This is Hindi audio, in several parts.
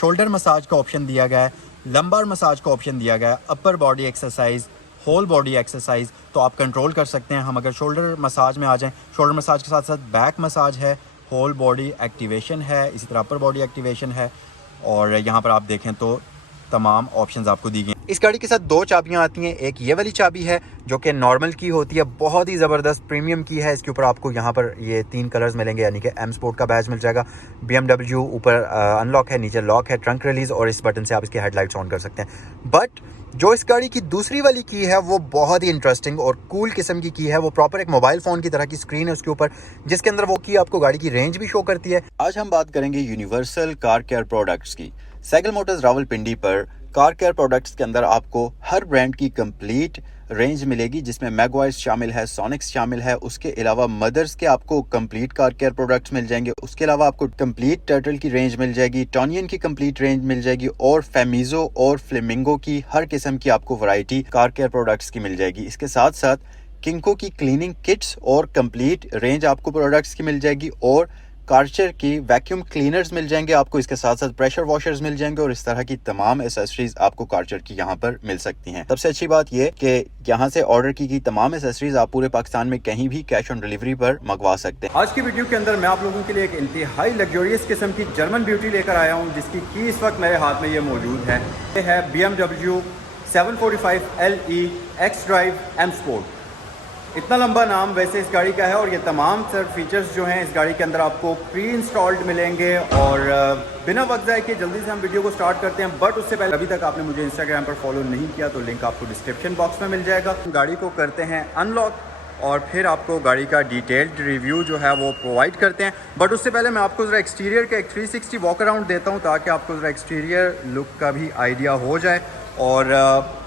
शोल्डर मसाज का ऑप्शन दिया गया है, लंबार मसाज का ऑप्शन दिया गया है, upper body exercise, whole body exercise तो आप कंट्रोल कर सकते हैं। हम अगर शोल्डर मसाज में आ जाएं, शोल्डर मसाज के साथ साथ बैक मसाज है, होल बॉडी एक्टिवेशन है, इसी तरह अपर बॉडी एक्टिवेशन है। और यहाँ पर आप देखें तो तमाम ऑप्शंस आपको दी गई। इस गाड़ी के साथ 2 चाबियां आती हैं। एक ये वाली चाबी है जो कि नॉर्मल की होती है, बहुत ही ज़बरदस्त प्रीमियम की है। इसके ऊपर आपको यहाँ पर ये 3 कलर्स मिलेंगे, यानी कि एम स्पोर्ट का बैज मिल जाएगा। BMW ऊपर अनलॉक है, नीचे लॉक है, ट्रंक रिलीज़, और इस बटन से आप इसकी हेडलाइट्स ऑन कर सकते हैं। बट जो इस गाड़ी की दूसरी वाली की है वो बहुत ही इंटरेस्टिंग और कूल किस्म की है। वो प्रॉपर एक मोबाइल फ़ोन की तरह की स्क्रीन है उसके ऊपर, जिसके अंदर वो की आपको गाड़ी की रेंज भी शो करती है। आज हम बात करेंगे यूनिवर्सल कार केयर प्रोडक्ट्स की। साइकिल मोटर्स रावलपिंडी पर कार केयर प्रोडक्ट्स के अंदर आपको हर ब्रांड की कंप्लीट रेंज मिलेगी, जिसमें मैगवायर्स शामिल है, सोनिक्स शामिल है। उसके अलावा मदर्स के आपको कंप्लीट कार केयर प्रोडक्ट्स मिल जाएंगे। उसके अलावा आपको कंप्लीट टर्टल की रेंज मिल जाएगी, टोनियन की कंप्लीट रेंज मिल जाएगी, और फेमिजो और फ्लेमिंगो की हर किस्म की आपको वैरायटी कार केयर प्रोडक्ट्स की मिल जाएगी। इसके साथ साथ किंको की क्लीनिंग किट्स और कंप्लीट रेंज आपको प्रोडक्ट्स की मिल जाएगी, और कार्चर की वैक्यूम क्लीनर्स मिल जाएंगे आपको। इसके साथ साथ प्रेशर वॉशर्स मिल जाएंगे, और इस तरह की तमाम एसेसरीज आपको कार्चर की यहाँ पर मिल सकती हैं। सबसे अच्छी बात यह कि यहाँ से ऑर्डर की गई तमाम एसेसरीज आप पूरे पाकिस्तान में कहीं भी कैश ऑन डिलीवरी पर मंगवा सकते हैं। आज की वीडियो के अंदर मैं आप लोगों के लिए एक इंतहाई लग्जरियस किस्म की जर्मन ब्यूटी लेकर आया हूँ, जिसकी की इस वक्त मेरे हाथ में ये मौजूद है। ये है BMW 745 LE X Drive M Sport। इतना लंबा नाम वैसे इस गाड़ी का है, और ये तमाम सर फीचर्स जो हैं इस गाड़ी के अंदर आपको प्री इंस्टॉल्ड मिलेंगे। और बिना वक्त ज़ाय के जल्दी से हम वीडियो को स्टार्ट करते हैं। बट उससे पहले अभी तक आपने मुझे इंस्टाग्राम पर फॉलो नहीं किया तो लिंक आपको डिस्क्रिप्शन बॉक्स में मिल जाएगा। गाड़ी को करते हैं अनलॉक, और फिर आपको गाड़ी का डिटेल्ड रिव्यू जो है वो प्रोवाइड करते हैं। बट उससे पहले मैं आपको ज़रा एक्सटीरियर का एक 360 वॉक अराउंड देता हूँ, ताकि आपको ज़रा एक्सटीरियर लुक का भी आइडिया हो जाए, और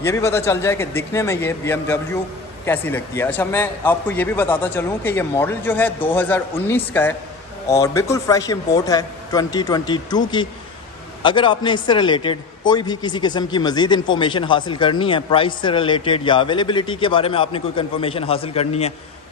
ये भी पता चल जाए कि दिखने में ये BMW कैसी लगती है। अच्छा, मैं आपको ये भी बताता चलूँ कि ये मॉडल जो है 2019 का है, और बिल्कुल फ्रेश इंपोर्ट है 2022 की। अगर आपने इससे रिलेटेड कोई भी किसी किस्म की मज़ीद इन्फॉर्मेशन हासिल करनी है, प्राइस से रिलेटेड या अवेलेबिलिटी के बारे में आपने कोई इन्फॉर्मेशन हासिल करनी है,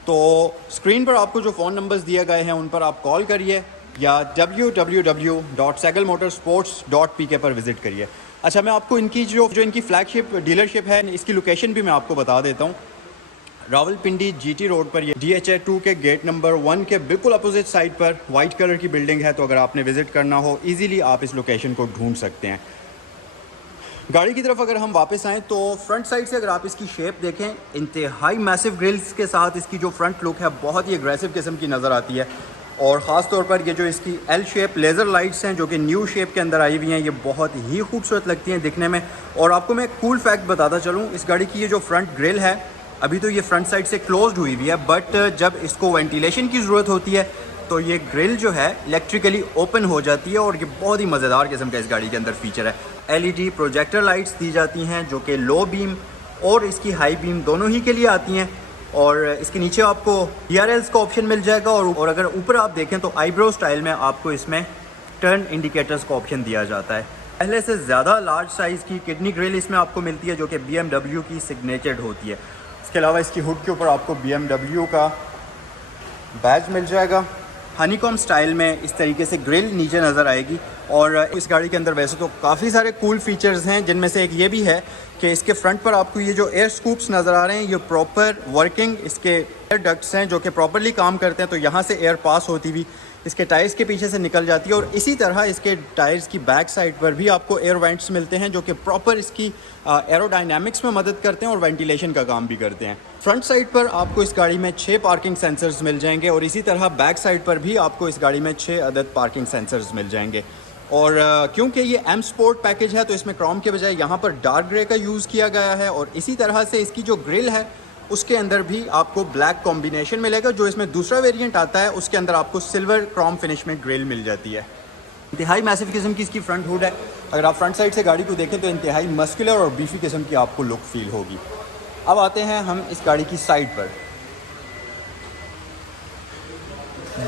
तो स्क्रीन पर आपको जो फ़ोन नंबर्स दिए गए हैं उन पर आप कॉल करिए, या www.cyclemotorsports.pk पर विज़िट करिए। अच्छा, मैं आपको इनकी जो इनकी फ्लैगशिप डीलरशिप है, इसकी लोकेशन भी मैं आपको बता देता हूँ। रावलपिंडी GT रोड पर ये DHA 2 के गेट नंबर 1 के बिल्कुल अपोजिट साइड पर वाइट कलर की बिल्डिंग है। तो अगर आपने विज़िट करना हो इजीली आप इस लोकेशन को ढूंढ सकते हैं। गाड़ी की तरफ अगर हम वापस आएँ तो फ्रंट साइड से अगर आप इसकी शेप देखें, इंतहाई मैसिव ग्रिल्स के साथ इसकी जो फ्रंट लुक है बहुत ही एग्रेसिव किस्म की नज़र आती है। और ख़ास तौर पर ये जो इसकी L शेप लेज़र लाइट्स हैं जो कि न्यू शेप के अंदर आई हुई हैं, ये बहुत ही खूबसूरत लगती हैं दिखने में। और आपको मैं एक कूल फैक्ट बताता चलूँ, इस गाड़ी की ये जो फ्रंट ग्रिल है अभी तो ये फ्रंट साइड से क्लोज्ड हुई हुई है, बट जब इसको वेंटिलेशन की ज़रूरत होती है तो ये ग्रिल जो है इलेक्ट्रिकली ओपन हो जाती है, और ये बहुत ही मज़ेदार किस्म का इस गाड़ी के अंदर फीचर है। LED प्रोजेक्टर लाइट्स दी जाती हैं जो कि लो बीम और इसकी हाई बीम दोनों ही के लिए आती हैं, और इसके नीचे आपको DRLs का ऑप्शन मिल जाएगा। और अगर ऊपर आप देखें तो आईब्रो स्टाइल में आपको इसमें टर्न इंडिकेटर्स का ऑप्शन दिया जाता है। पहले से ज़्यादा लार्ज साइज़ की किडनी ग्रिल इसमें आपको मिलती है जो कि BMW की सिग्नेचर्ड होती है। इसके अलावा इसकी हुड के ऊपर आपको BMW का बैज मिल जाएगा। हनीकॉम स्टाइल में इस तरीके से ग्रिल नीचे नज़र आएगी। और इस गाड़ी के अंदर वैसे तो काफ़ी सारे कूल फीचर्स हैं, जिनमें से एक ये भी है कि इसके फ्रंट पर आपको ये जो एयर स्कूप्स नज़र आ रहे हैं, ये प्रॉपर वर्किंग इसके एयर डक्ट्स हैं जो कि प्रॉपरली काम करते हैं। तो यहाँ से एयर पास होती हुई इसके टायर्स के पीछे से निकल जाती है, और इसी तरह इसके टायर्स की बैक साइड पर भी आपको एयर वेंट्स मिलते हैं जो कि प्रॉपर इसकी एरोडायनामिक्स में मदद करते हैं और वेंटिलेशन का काम भी करते हैं। फ्रंट साइड पर आपको इस गाड़ी में 6 पार्किंग सेंसर्स मिल जाएंगे, और इसी तरह बैक साइड पर भी आपको इस गाड़ी में 6 अदद पार्किंग सेंसर्स मिल जाएंगे। और क्योंकि ये M स्पोर्ट पैकेज है तो इसमें क्रोम के बजाय यहाँ पर डार्क ग्रे का यूज़ किया गया है, और इसी तरह से इसकी जो ग्रिल है उसके अंदर भी आपको ब्लैक कॉम्बिनेशन मिलेगा। जो इसमें दूसरा वेरिएंट आता है उसके अंदर आपको सिल्वर क्रोम फिनिश में ग्रिल मिल जाती है। इंतहाई मैसिव किस्म की इसकी फ्रंट हुड है। अगर आप फ्रंट साइड से गाड़ी को देखें तो इंतहाई मस्कुलर और बीफी किस्म की आपको लुक फील होगी। अब आते हैं हम इस गाड़ी की साइड पर।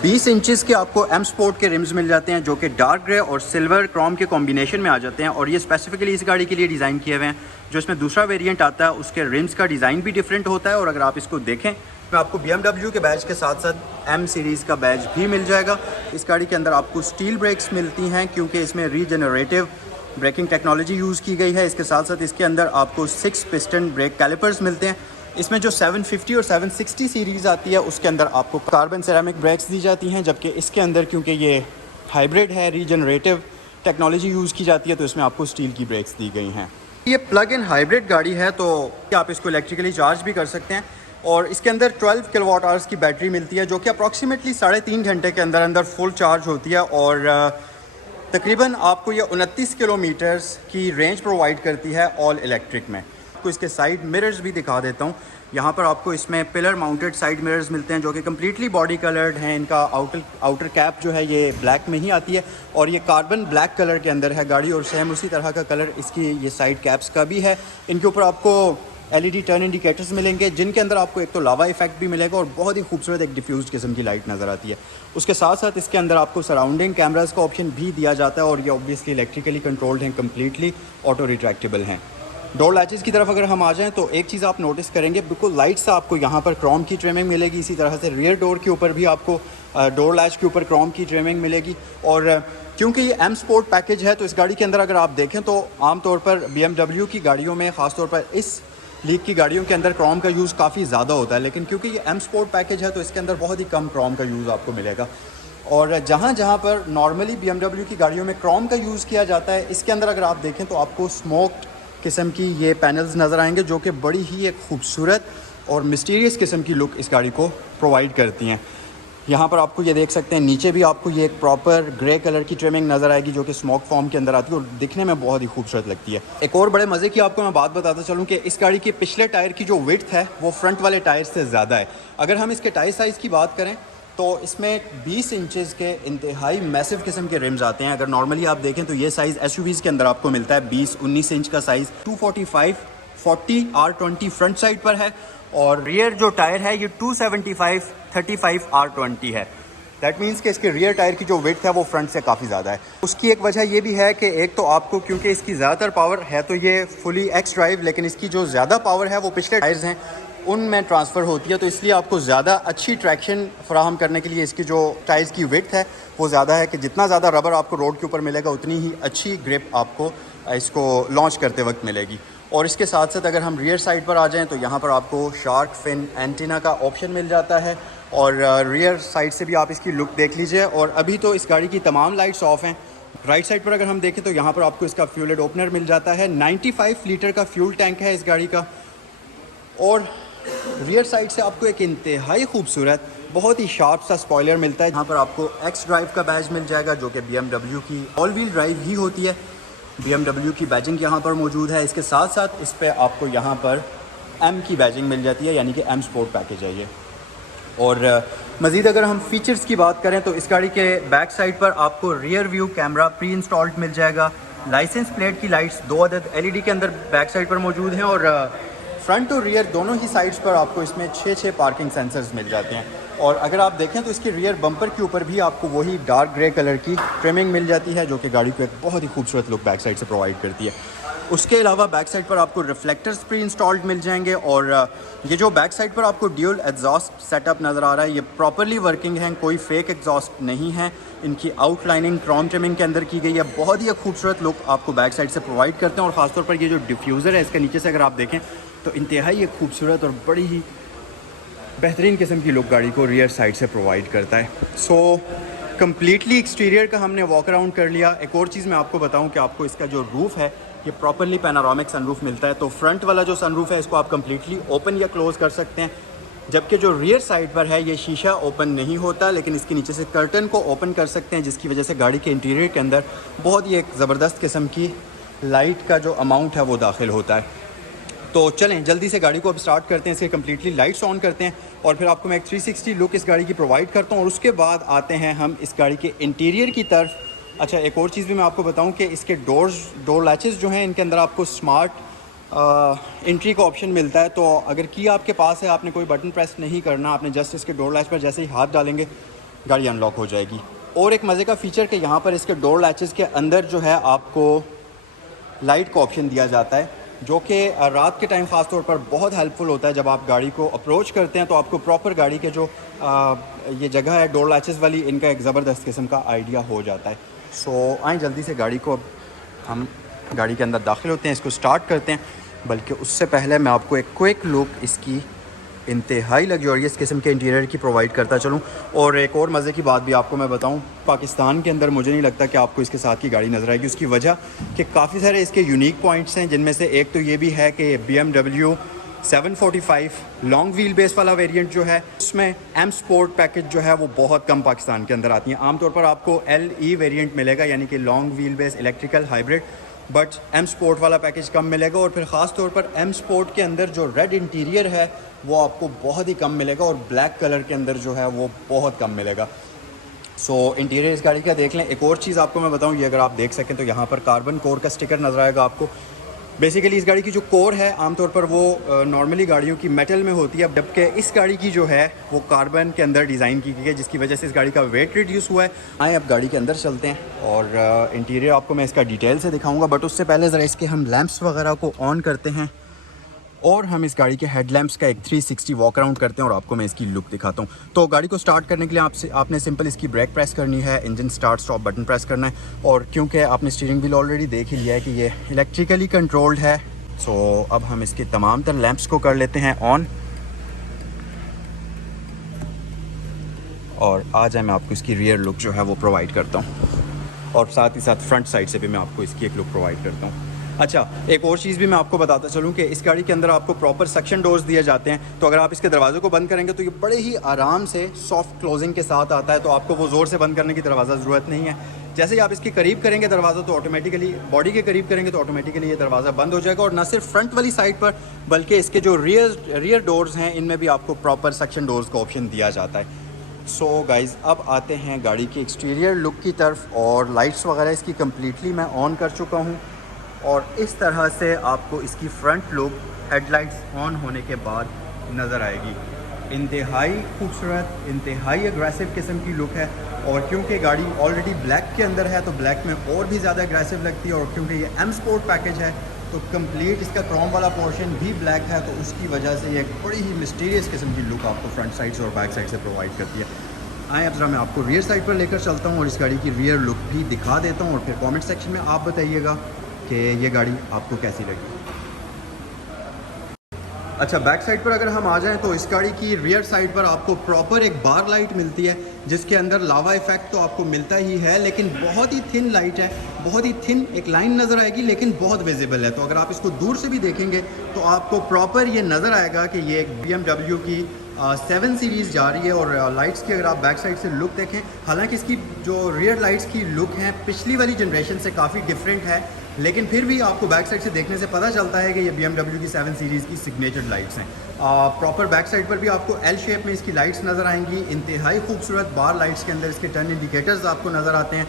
20 इंचेस के आपको M स्पोर्ट के रिम्स मिल जाते हैं जो कि डार्क ग्रे और सिल्वर क्रोम के कॉम्बिनेशन में आ जाते हैं, और ये स्पेसिफिकली इस गाड़ी के लिए डिज़ाइन किए हुए हैं। जो इसमें दूसरा वेरिएंट आता है उसके रिम्स का डिज़ाइन भी डिफरेंट होता है, और अगर आप इसको देखें तो आपको BMW के बैज के साथ साथ M सीरीज़ का बैज भी मिल जाएगा। इस गाड़ी के अंदर आपको स्टील ब्रेक्स मिलती हैं क्योंकि इसमें रीजनरेटिव ब्रेकिंग टेक्नोलॉजी यूज़ की गई है। इसके साथ साथ इसके अंदर आपको 6 पिस्टन ब्रेक कैलिपर्स मिलते हैं। इसमें जो 750 और 760 सीरीज़ आती है उसके अंदर आपको कार्बन सेरामिक ब्रेक्स दी जाती हैं, जबकि इसके अंदर क्योंकि ये हाइब्रिड है, रीजनरेटिव टेक्नोलॉजी यूज़ की जाती है, तो इसमें आपको स्टील की ब्रेक्स दी गई हैं। ये प्लग इन हाइब्रिड गाड़ी है, तो आप इसको इलेक्ट्रिकली चार्ज भी कर सकते हैं और इसके अंदर 12 किलोवाट आवर्स की बैटरी मिलती है, जो कि अप्रॉक्सीमेटली 3.5 घंटे के अंदर अंदर फुल चार्ज होती है और तकरीबन आपको ये 29 किलोमीटर्स की रेंज प्रोवाइड करती है ऑल इलेक्ट्रिक में। आपको इसके साइड मिरर्स भी दिखा देता हूँ। यहाँ पर आपको इसमें पिलर माउंटेड साइड मिरर्स मिलते हैं जो कि कम्प्लीटली बॉडी कलर्ड हैं। इनका आउटर कैप जो है ये ब्लैक में ही आती है और ये कार्बन ब्लैक कलर के अंदर है गाड़ी, और सेम उसी तरह का कलर इसकी ये साइड कैप्स का भी है। इनके ऊपर आपको LED टर्न इंडिकेटर्स मिलेंगे, जिनके अंदर आपको एक तो लावा इफेक्ट भी मिलेगा और बहुत ही खूबसूरत एक डिफ्यूज्ड किस्म की लाइट नज़र आती है। उसके साथ साथ इसके अंदर आपको सराउंडिंग कैमरास का ऑप्शन भी दिया जाता है और ये ऑब्वियसली इलेक्ट्रिकली कंट्रोल्ड हैं, कम्प्लीटली ऑटो रिट्रैक्टेबल हैं। डोर लैचेस की तरफ अगर हम आ जाएं तो एक चीज़ आप नोटिस करेंगे, बिल्कुल लाइट से आपको यहाँ पर क्रोम की ट्रिमिंग मिलेगी। इसी तरह से रियर डोर के ऊपर भी आपको डोर लैच के ऊपर क्रोम की ट्रिमिंग मिलेगी। और क्योंकि ये M स्पोर्ट पैकेज है तो इस गाड़ी के अंदर अगर आप देखें तो आमतौर पर BMW की गाड़ियों में, ख़ासतौर पर इस लीग की गाड़ियों के अंदर क्रोम का यूज़ काफ़ी ज़्यादा होता है, लेकिन क्योंकि ये M स्पोर्ट पैकेज है तो इसके अंदर बहुत ही कम क्रोम का यूज़ आपको मिलेगा। और जहाँ जहाँ पर नॉर्मली BMW की गाड़ियों में क्रोम का यूज़ किया जाता है, इसके अंदर अगर आप देखें तो आपको स्मोक्ड किस्म की ये पैनल्स नज़र आएंगे, जो कि बड़ी ही एक खूबसूरत और मिस्टीरियस किस्म की लुक इस गाड़ी को प्रोवाइड करती हैं। यहाँ पर आपको ये देख सकते हैं, नीचे भी आपको ये एक प्रॉपर ग्रे कलर की ट्रिमिंग नज़र आएगी जो कि स्मोक फॉर्म के अंदर आती है और दिखने में बहुत ही खूबसूरत लगती है। एक और बड़े मज़े की आपको मैं बात बताता चलूँ कि इस गाड़ी के पिछले टायर की जो विड्थ है वो फ्रंट वाले टायर से ज़्यादा है। अगर हम इसके टायर साइज़ की बात करें तो इसमें 20 इंचेस के इंतहाई मैसिव किस्म के रिम्स आते हैं। अगर नॉर्मली आप देखें तो ये साइज़ SUVs के अंदर आपको मिलता है 20-19 इंच का साइज़। 245/40 R20 फ्रंट साइड पर है और रियर जो टायर है ये 275/35 R20 है। दैट मीन्स कि इसके रियर टायर की जो विड्थ है वो फ्रंट से काफ़ी ज़्यादा है। उसकी एक वजह ये भी है कि एक तो आपको, क्योंकि इसकी ज़्यादातर पावर है तो ये फुली एक्स ड्राइव, लेकिन इसकी जो ज़्यादा पावर है वो पिछले टायर्स हैं उनमें ट्रांसफ़र होती है, तो इसलिए आपको ज़्यादा अच्छी ट्रैक्शन फराहम करने के लिए इसकी जो टायर्स की विड्थ है वो ज़्यादा है कि जितना ज़्यादा रबर आपको रोड के ऊपर मिलेगा उतनी ही अच्छी ग्रिप आपको इसको लॉन्च करते वक्त मिलेगी। और इसके साथ साथ अगर हम रियर साइड पर आ जाएं तो यहाँ पर आपको शार्क फिन एंटीना का ऑप्शन मिल जाता है और रियर साइड से भी आप इसकी लुक देख लीजिए। और अभी तो इस गाड़ी की तमाम लाइट्स ऑफ हैं। राइट साइड पर अगर हम देखें तो यहाँ पर आपको इसका फ्यूल हेड ओपनर मिल जाता है। 95 लीटर का फ्यूल टैंक है इस गाड़ी का। और रियर साइड से आपको एक इंतहाई खूबसूरत बहुत ही शार्प सा स्पॉइलर मिलता है। यहाँ पर आपको एक्स ड्राइव का बैज मिल जाएगा जो कि BMW की ऑल व्हील ड्राइव ही होती है। BMW की बैजिंग यहाँ पर मौजूद है। इसके साथ साथ इस पर आपको यहाँ पर M की बैजिंग मिल जाती है, यानी कि M स्पोर्ट पैकेज है ये। और मज़ीद अगर हम फीचर्स की बात करें तो इस गाड़ी के बैक साइड पर आपको rear view camera pre installed मिल जाएगा। लाइसेंस प्लेट की लाइट्स 2 अदद LED के अंदर बैक साइड पर मौजूद हैं और फ्रंट और रियर दोनों ही साइड्स पर आपको इसमें 6 पार्किंग सेंसर्स मिल जाते हैं। और अगर आप देखें तो इसके रियर बम्पर के ऊपर भी आपको वही डार्क ग्रे कलर की ट्रिमिंग मिल जाती है जो कि गाड़ी को एक बहुत ही खूबसूरत लुक बैक साइड से प्रोवाइड करती है। उसके अलावा बैक साइड पर आपको रिफ्लेक्टर्स प्री इंस्टॉल्ड मिल जाएंगे और ये जो बैक साइड पर आपको ड्यूल एग्जॉस्ट सेटअप नज़र आ रहा है ये प्रॉपरली वर्किंग है, कोई फेक एग्जॉस्ट नहीं है। इनकी आउटलाइनिंग क्रोम ट्रिमिंग के अंदर की गई है। बहुत ही खूबसूरत लुक आपको बैक साइड से प्रोवाइड करते हैं और ख़ासतौर पर ये जो डिफ्यूज़र है इसके नीचे से अगर आप देखें तो इंतहाई एक खूबसूरत और बड़ी ही बेहतरीन किस्म की लुक गाड़ी को रियर साइड से प्रोवाइड करता है। सो कम्प्लीटली एक्सटीरियर का हमने वॉक अराउंड कर लिया। एक और चीज़ मैं आपको बताऊं कि आपको इसका जो रूफ़ है ये प्रॉपरली पैनारोमिक सनरूफ मिलता है। तो फ्रंट वाला जो सनरूफ है इसको आप कम्प्लीटली ओपन या क्लोज़ कर सकते हैं, जबकि जो रियर साइड पर है ये शीशा ओपन नहीं होता, लेकिन इसके नीचे से कर्टन को ओपन कर सकते हैं, जिसकी वजह से गाड़ी के इंटीरियर के अंदर बहुत ही एक ज़बरदस्त किस्म की लाइट का जो अमाउंट है वो दाखिल होता है। तो चलें जल्दी से गाड़ी को अब स्टार्ट करते हैं, इसके कम्प्लीटली लाइट्स ऑन करते हैं और फिर आपको मैं एक 360 लुक इस गाड़ी की प्रोवाइड करता हूँ और उसके बाद आते हैं हम इस गाड़ी के इंटीरियर की तरफ। अच्छा, एक और चीज़ भी मैं आपको बताऊं कि इसके डोर लैचेस जो हैं इनके अंदर आपको स्मार्ट एंट्री का ऑप्शन मिलता है। तो अगर की आपके पास है, आपने कोई बटन प्रेस नहीं करना, आपने जस्ट इसके डोर लैच पर जैसे ही हाथ डालेंगे गाड़ी अनलॉक हो जाएगी। और एक मज़े का फ़ीचर कि यहाँ पर इसके डोर लैचेस के अंदर जो है आपको लाइट का ऑप्शन दिया जाता है, जो कि रात के टाइम ख़ास तौर पर बहुत हेल्पफुल होता है। जब आप गाड़ी को अप्रोच करते हैं तो आपको प्रॉपर गाड़ी के जो ये जगह है डोर लैचेस वाली, इनका एक ज़बरदस्त किस्म का आइडिया हो जाता है। सो आएँ जल्दी से गाड़ी को अब हम गाड़ी के अंदर दाखिल होते हैं, इसको स्टार्ट करते हैं। बल्कि उससे पहले मैं आपको एक क्विक लुक इसकी इंतहाई लग्जरियस किस्म के इंटीरियर की प्रोवाइड करता चलूँ। और एक और मज़े की बात भी आपको मैं बताऊँ, पाकिस्तान के अंदर मुझे नहीं लगता कि आपको इसके साथ की गाड़ी नज़र आएगी। उसकी वजह कि काफ़ी सारे इसके यूनिक पॉइंट्स हैं, जिनमें से एक तो ये भी है कि BMW 745 लॉन्ग व्हील बेस वाला वेरिएंट जो है, उसमें M स्पोर्ट पैकेज जो है वो बहुत कम पाकिस्तान के अंदर आती हैं। आमतौर पर आपको LE वेरिएंट मिलेगा, यानी कि long wheel base electrical hybrid, but M sport वाला पैकेज कम मिलेगा। और फिर ख़ास तौर पर M स्पोर्ट के अंदर जो रेड इंटीरियर है वो आपको बहुत ही कम मिलेगा, और ब्लैक कलर के अंदर जो है वो बहुत कम मिलेगा। सो इंटीरियर इस गाड़ी का देख लें। एक और चीज़ आपको मैं बताऊं, ये अगर आप देख सकें तो यहाँ पर कार्बन कोर का स्टिकर नज़र आएगा आपको। बेसिकली इस गाड़ी की जो कोर है आमतौर पर वो नॉर्मली गाड़ियों की मेटल में होती है, जबकि इस गाड़ी की जो है वो कार्बन के अंदर डिज़ाइन की गई है, जिसकी वजह से इस गाड़ी का वेट रिड्यूस हुआ है। आए अब गाड़ी के अंदर चलते हैं और इंटीरियर आपको मैं इसका डिटेल से दिखाऊंगा, बट उससे पहले ज़रा इसके हम लैंप्स वगैरह को ऑन करते हैं और हम इस गाड़ी के हेडलैम्प्स का एक 360 वॉक अराउंड करते हैं और आपको मैं इसकी लुक दिखाता हूँ। तो गाड़ी को स्टार्ट करने के लिए आपने सिंपल इसकी ब्रेक प्रेस करनी है, engine start stop button press करना है। और क्योंकि आपने स्टीयरिंग व्हील ऑलरेडी देख ही लिया है कि ये इलेक्ट्रिकली कंट्रोल्ड है, सो अब हम इसके तमाम तर लैंप्स को कर लेते हैं ऑन। और आ जाए मैं आपको इसकी रियर लुक जो है वो प्रोवाइड करता हूँ, और साथ ही साथ फ्रंट साइड से भी मैं आपको इसकी एक लुक प्रोवाइड करता हूँ। अच्छा, एक और चीज़ भी मैं आपको बताता चलूँ कि इस गाड़ी के अंदर आपको प्रॉपर सक्शन डोर्स दिए जाते हैं। तो अगर आप इसके दरवाज़े को बंद करेंगे तो ये बड़े ही आराम से सॉफ्ट क्लोजिंग के साथ आता है, तो आपको वो ज़ोर से बंद करने की दरवाज़ा ज़रूरत नहीं है। जैसे ही आप इसके करीब करेंगे दरवाज़ा, तो ऑटोमेटिकली बॉडी के करीब करेंगे तो ऑटोमेटिकली ये दरवाज़ा बंद हो जाएगा। और ना सिर्फ फ्रंट वाली साइड पर, बल्कि इसके जो रियर डोर्स हैं इनमें भी आपको प्रॉपर सक्शन डोर्स का ऑप्शन दिया जाता है। सो गाइज़, अब आते हैं गाड़ी की एक्सटीरियर लुक की तरफ। और लाइट्स वगैरह इसकी कम्प्लीटली मैं ऑन कर चुका हूँ, और इस तरह से आपको इसकी फ्रंट लुक हेडलाइट्स ऑन होने के बाद नज़र आएगी। इंतहाई खूबसूरत, इंतहाई अग्रेसिव किस्म की लुक है। और क्योंकि गाड़ी ऑलरेडी ब्लैक के अंदर है तो ब्लैक में और भी ज़्यादा अग्रेसिव लगती है। और क्योंकि ये M स्पोर्ट पैकेज है तो कंप्लीट इसका क्रोम वाला पोर्शन भी ब्लैक है, तो उसकी वजह से ये एक बड़ी ही मिस्टीरियस किस्म की लुक आपको फ्रंट साइड से और बैक साइड से प्रोवाइड करती है। आए अब जरा मैं आपको रियर साइड पर लेकर चलता हूँ और इस गाड़ी की रियर लुक भी दिखा देता हूँ, और फिर कमेंट सेक्शन में आप बताइएगा कि ये गाड़ी आपको कैसी लगी। अच्छा, बैक साइड पर अगर हम आ जाएं तो इस गाड़ी की रियर साइड पर आपको प्रॉपर एक बार लाइट मिलती है, जिसके अंदर लावा इफेक्ट तो आपको मिलता ही है, लेकिन बहुत ही थिन लाइट है, बहुत ही थिन एक लाइन नज़र आएगी, लेकिन बहुत विजिबल है। तो अगर आप इसको दूर से भी देखेंगे तो आपको प्रॉपर ये नज़र आएगा कि ये एक BMW की 7 सीरीज़ जा रही है। और लाइट्स की अगर आप बैक साइड से लुक देखें, हालांकि इसकी जो रियर लाइट्स की लुक है पिछली वाली जनरेशन से काफ़ी डिफरेंट है, लेकिन फिर भी आपको बैक साइड से देखने से पता चलता है कि ये BMW की 7 सीरीज़ की सिग्नेचर लाइट्स हैं। प्रॉपर बैक साइड पर भी आपको L शेप में इसकी लाइट्स नज़र आएंगी। इंतहाई खूबसूरत बार लाइट्स के अंदर इसके टर्न इंडिकेटर्स आपको नज़र आते हैं,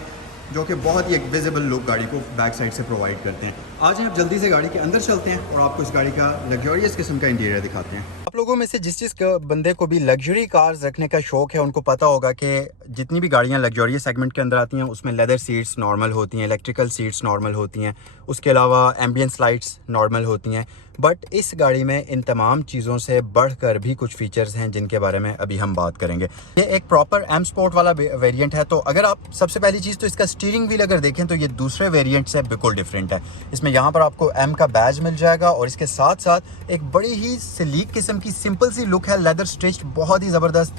जो कि बहुत ही एक विजिबल लुक गाड़ी को बैक साइड से प्रोवाइड करते हैं। आज हम जल्दी से गाड़ी के अंदर चलते हैं और आपको इस गाड़ी का लग्जरियस किस्म का इंटीरियर दिखाते हैं। आप लोगों में से जिस बंदे को भी लग्जरी कार्स रखने का शौक है, उनको पता होगा कि जितनी भी गाड़ियाँ लग्जरियस सेगमेंट के अंदर आती हैं उसमें लेदर सीट्स नॉर्मल होती हैं, इलेक्ट्रिकल सीट्स नॉर्मल होती हैं, उसके अलावा एम्बियंस लाइट्स नॉर्मल होती हैं। बट इस गाड़ी में इन तमाम चीज़ों से बढ़कर भी कुछ फीचर्स हैं जिनके बारे में अभी हम बात करेंगे। ये एक प्रॉपर M स्पोर्ट वाला वेरिएंट है। तो अगर आप सबसे पहली चीज़ तो इसका स्टीयरिंग व्हील अगर देखें तो ये दूसरे वेरिएंट से बिल्कुल डिफरेंट है। इसमें यहाँ पर आपको M का बैज मिल जाएगा, और इसके साथ साथ एक बड़ी ही स्लीक किस्म की सिंपल सी लुक है, लेदर स्टिच्ड, बहुत ही ज़बरदस्त।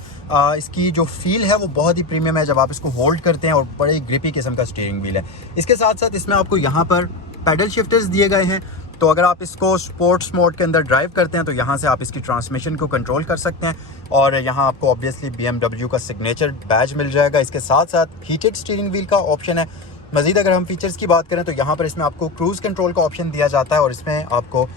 इसकी जो फील है वो बहुत ही प्रीमियम है जब आप इसको होल्ड करते हैं, और बड़ी ग्रिपी किस्म का स्टीयरिंग व्हील है। इसके साथ साथ इसमें आपको यहाँ पर पैडल शिफ्टर्स दिए गए हैं। तो अगर आप इसको स्पोर्ट्स मोड के अंदर ड्राइव करते हैं तो यहाँ से आप इसकी ट्रांसमिशन को कंट्रोल कर सकते हैं, और यहाँ आपको ऑब्वियसली BMW का सिग्नेचर बैज मिल जाएगा। इसके साथ साथ हीटेड स्टीयरिंग व्हील का ऑप्शन है। मज़ीद अगर हम फीचर्स की बात करें तो यहाँ पर इसमें आपको क्रूज़ कंट्रोल का ऑप्शन दिया जाता है, और इसमें आपको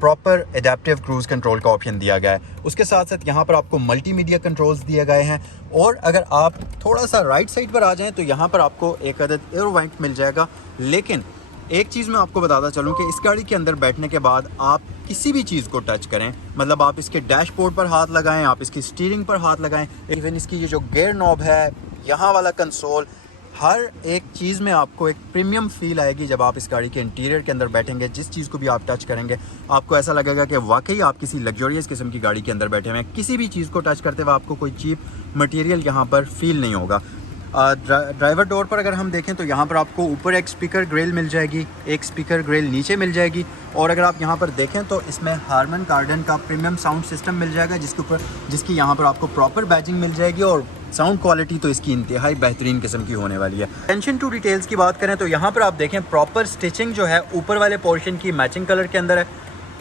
प्रॉपर एडेप्टिव क्रूज़ कंट्रोल का ऑप्शन दिया गया है। उसके साथ साथ यहाँ पर आपको मल्टीमीडिया कंट्रोल्स दिए गए हैं। और अगर आप थोड़ा सा राइट साइड पर आ जाएँ तो यहाँ पर आपको एक अदद एयर वेंट मिल जाएगा। लेकिन एक चीज़ मैं आपको बताता चलूँ कि इस गाड़ी के अंदर बैठने के बाद आप किसी भी चीज़ को टच करें, मतलब आप इसके डैशबोर्ड पर हाथ लगाएं, आप इसकी स्टीयरिंग पर हाथ लगाएं, इवन इसकी ये जो गियर नॉब है, यहाँ वाला कंसोल, हर एक चीज़ में आपको एक प्रीमियम फील आएगी जब आप इस गाड़ी के इंटीरियर के अंदर बैठेंगे। जिस चीज़ को भी आप टच करेंगे आपको ऐसा लगेगा कि वाकई आप किसी लग्जरियस किस्म की गाड़ी के अंदर बैठे हुए हैं। किसी भी चीज़ को टच करते हुए आपको कोई चीप मटेरियल यहाँ पर फील नहीं होगा। ड्राइवर डोर पर अगर हम देखें तो यहाँ पर आपको ऊपर एक स्पीकर ग्रिल मिल जाएगी, एक स्पीकर ग्रिल नीचे मिल जाएगी। और अगर आप यहाँ पर देखें तो इसमें हारमन कार्डन का प्रीमियम साउंड सिस्टम मिल जाएगा, जिसकी यहाँ पर आपको प्रॉपर बैजिंग मिल जाएगी। और साउंड क्वालिटी तो इसकी इंतहाई बेहतरीन किस्म की होने वाली है। अटेंशन टू डिटेल्स की बात करें तो यहाँ पर आप देखें प्रॉपर स्टिचिंग जो है ऊपर वाले पोर्शन की मैचिंग कलर के अंदर है,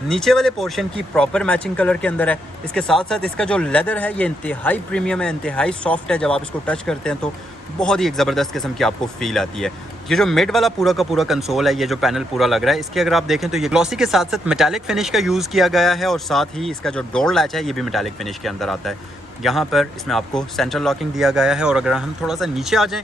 नीचे वाले पोर्शन की प्रॉपर मैचिंग कलर के अंदर है। इसके साथ साथ इसका जो लेदर है ये इंतहाई प्रीमियम है, इंतहाई सॉफ्ट है। जब आप इसको टच करते हैं तो बहुत ही एक ज़बरदस्त किस्म की आपको फील आती है। ये जो मिड वाला पूरा का पूरा कंसोल है, ये जो पैनल पूरा लग रहा है, इसके अगर आप देखें तो ये ग्लॉसी के साथ साथ मेटालिक फिनिश का यूज़ किया गया है। और साथ ही इसका जो डोर लैच है ये भी मेटालिक फिनिश के अंदर आता है। यहाँ पर इसमें आपको सेंट्रल लॉकिंग दिया गया है। और अगर हम थोड़ा सा नीचे आ जाएँ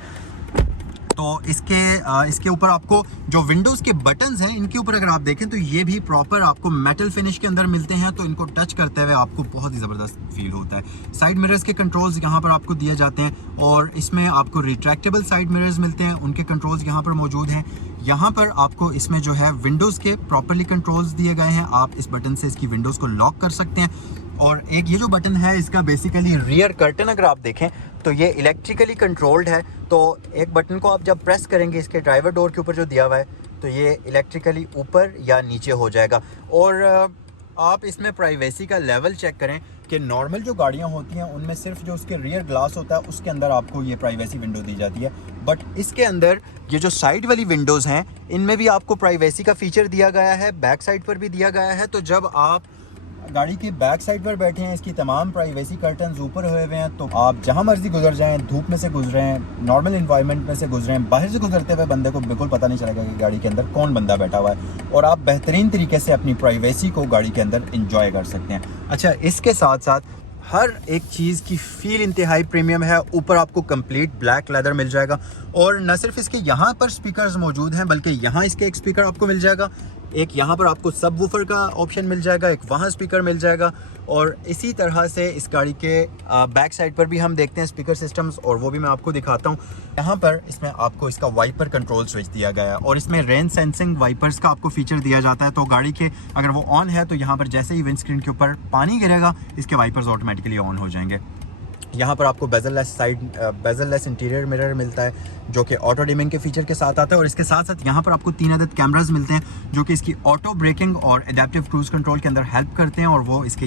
तो इसके ऊपर आपको जो विंडोज़ के बटन्स हैं इनके ऊपर अगर आप देखें तो ये भी प्रॉपर आपको मेटल फिनिश के अंदर मिलते हैं। तो इनको टच करते हुए आपको बहुत ही ज़बरदस्त फील होता है। साइड मिरर्स के कंट्रोल्स यहाँ पर आपको दिए जाते हैं और इसमें आपको रिट्रैक्टेबल साइड मिरर्स मिलते हैं, उनके कंट्रोल्स यहाँ पर मौजूद हैं। यहाँ पर आपको इसमें जो है विंडोज़ के प्रॉपरली कंट्रोल्स दिए गए हैं। आप इस बटन से इसकी विंडोज़ को लॉक कर सकते हैं। और एक ये जो बटन है इसका बेसिकली रियर कर्टन अगर आप देखें तो ये इलेक्ट्रिकली कंट्रोल्ड है। तो एक बटन को आप जब प्रेस करेंगे इसके ड्राइवर डोर के ऊपर जो दिया हुआ है तो ये इलेक्ट्रिकली ऊपर या नीचे हो जाएगा। और आप इसमें प्राइवेसी का लेवल चेक करें कि नॉर्मल जो गाड़ियां होती हैं उनमें सिर्फ जो उसके रियर ग्लास होता है उसके अंदर आपको ये प्राइवेसी विंडो दी जाती है। बट इसके अंदर ये जो साइड वाली विंडोज़ हैं इनमें भी आपको प्राइवेसी का फीचर दिया गया है, बैक साइड पर भी दिया गया है। तो जब आप गाड़ी के बैक साइड पर बैठे हैं, इसकी तमाम प्राइवेसी कर्टन्स ऊपर हुए हुए हैं, तो आप जहां मर्जी गुजर जाएं, धूप में से गुजरें, नॉर्मल इन्वायरमेंट में से गुजरें, बाहर से गुजरते हुए बंदे को बिल्कुल पता नहीं चलेगा कि गाड़ी के अंदर कौन बंदा बैठा हुआ है। और आप बेहतरीन तरीके से अपनी प्राइवेसी को गाड़ी के अंदर इंजॉय कर सकते हैं। अच्छा, इसके साथ साथ हर एक चीज़ की फील इंतहाई प्रीमियम है। ऊपर आपको कंप्लीट ब्लैक लेदर मिल जाएगा। और न सिर्फ इसके यहाँ पर स्पीकर्स मौजूद हैं बल्कि यहाँ इसके एक स्पीकर आपको मिल जाएगा, एक यहाँ पर आपको सब वूफर का ऑप्शन मिल जाएगा, एक वहाँ स्पीकर मिल जाएगा। और इसी तरह से इस गाड़ी के बैक साइड पर भी हम देखते हैं स्पीकर सिस्टम्स, और वो भी मैं आपको दिखाता हूँ। यहाँ पर इसमें आपको इसका वाइपर कंट्रोल स्विच दिया गया है और इसमें रेन सेंसिंग वाइपर्स का आपको फीचर दिया जाता है। तो गाड़ी के अगर वो ऑन है तो यहाँ पर जैसे ही विंडस्क्रीन के ऊपर पानी गिरेगा इसके वाइपर्स ऑटोमेटिकली ऑन हो जाएंगे। यहाँ पर आपको बेजल-लेस इंटीरियर मिरर मिलता है जो कि ऑटो डिमिंग के फीचर के साथ आता है। और इसके साथ साथ यहाँ पर आपको 3 अदद कैमरास मिलते हैं जो कि इसकी ऑटो ब्रेकिंग और एडेप्टिव क्रूज कंट्रोल के अंदर हेल्प करते हैं और वो इसके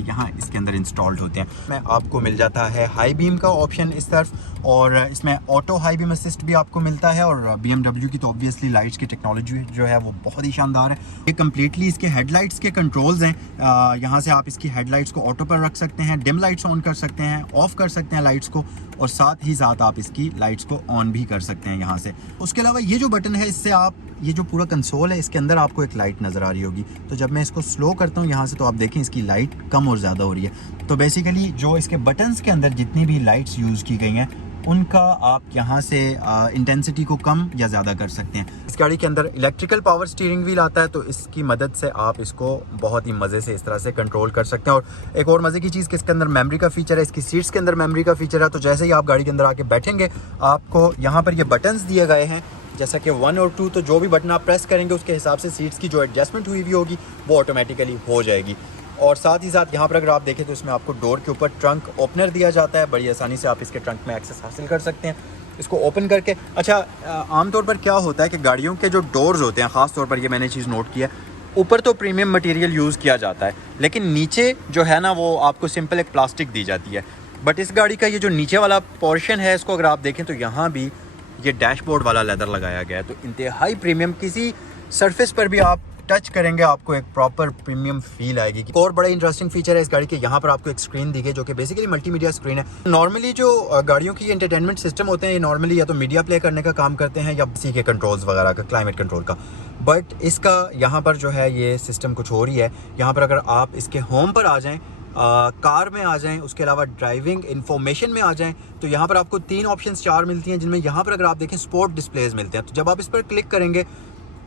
अंदर इंस्टॉल्ड होते हैं। में आपको मिल जाता है हाई बीम का ऑप्शन इस तरफ, और इसमें ऑटो हाई बीम असिस्ट भी आपको मिलता है। और BMW की तो ऑब्वियसली लाइट्स की टेक्नोलॉजी जो है वो बहुत ही शानदार है। ये कम्प्लीटली इसके हेडलाइट्स के कंट्रोल्स हैं। यहाँ से आप इसकी हेडलाइट्स को ऑटो पर रख सकते हैं, डिम लाइट्स ऑन कर सकते हैं, ऑफ कर सकते हैं लाइट्स को, और साथ ही साथ आप इसकी लाइट्स को ऑन भी कर सकते हैं यहाँ से। उसके अलावा ये जो बटन है इससे आप ये जो पूरा कंसोल है इसके अंदर आपको एक लाइट नज़र आ रही होगी। तो जब मैं इसको स्लो करता हूँ यहाँ से तो आप देखें इसकी लाइट कम और ज़्यादा हो रही है। तो बेसिकली जो इसके बटन्स के अंदर जितनी भी लाइट्स यूज़ की गई हैं उनका आप यहाँ से इंटेंसिटी को कम या ज़्यादा कर सकते हैं। इस गाड़ी के अंदर इलेक्ट्रिकल पावर स्टीयरिंग व्हील आता है, तो इसकी मदद से आप इसको बहुत ही मज़े से इस तरह से कंट्रोल कर सकते हैं। और एक और मज़े की चीज़ कि इसके अंदर मेमोरी का फीचर है, इसकी सीट्स के अंदर मेमोरी का फीचर है। तो जैसे ही आप गाड़ी के अंदर आके बैठेंगे आपको यहाँ पर ये बटन्स दिए गए हैं जैसा कि 1 और 2, तो जो भी बटन आप प्रेस करेंगे उसके हिसाब से सीट्स की जो एडजस्टमेंट हुई हुई होगी वो ऑटोमेटिकली हो जाएगी। और साथ ही साथ यहाँ पर अगर आप देखें तो इसमें आपको डोर के ऊपर ट्रंक ओपनर दिया जाता है। बड़ी आसानी से आप इसके ट्रंक में एक्सेस हासिल कर सकते हैं इसको ओपन करके। अच्छा, आमतौर पर क्या होता है कि गाड़ियों के जो डोर्स होते हैं, ख़ास तौर पर ये मैंने चीज़ नोट किया है, ऊपर तो प्रीमियम मटेरियल यूज़ किया जाता है लेकिन नीचे जो है ना वो आपको सिंपल एक प्लास्टिक दी जाती है। बट इस गाड़ी का ये जो नीचे वाला पोर्शन है इसको अगर आप देखें तो यहाँ भी ये डैशबोर्ड वाला लेदर लगाया गया है। तो इंतहाई प्रीमियम, किसी सरफेस पर भी आप टच करेंगे आपको एक प्रॉपर प्रीमियम फील आएगी। और बड़ा इंटरेस्टिंग फीचर है इस गाड़ी के, यहाँ पर आपको एक स्क्रीन दी गई जो कि बेसिकली मल्टीमीडिया स्क्रीन है। नॉर्मली जो गाड़ियों की एंटरटेनमेंट सिस्टम होते हैं ये नॉर्मली या तो मीडिया प्ले करने का काम करते हैं या किसी के कंट्रोल्स वगैरह का, क्लाइमेट कंट्रोल का। बट इसका यहाँ पर जो है ये सिस्टम कुछ और ही है। यहाँ पर अगर आप इसके होम पर आ जाएँ, कार में आ जाएं, उसके अलावा ड्राइविंग इन्फॉर्मेशन में आ जाएं, तो यहाँ पर आपको 3 ऑप्शंस 4 मिलती हैं जिनमें यहाँ पर अगर आप देखें स्पोर्ट डिस्प्लेज मिलते हैं। तो जब आप इस पर क्लिक करेंगे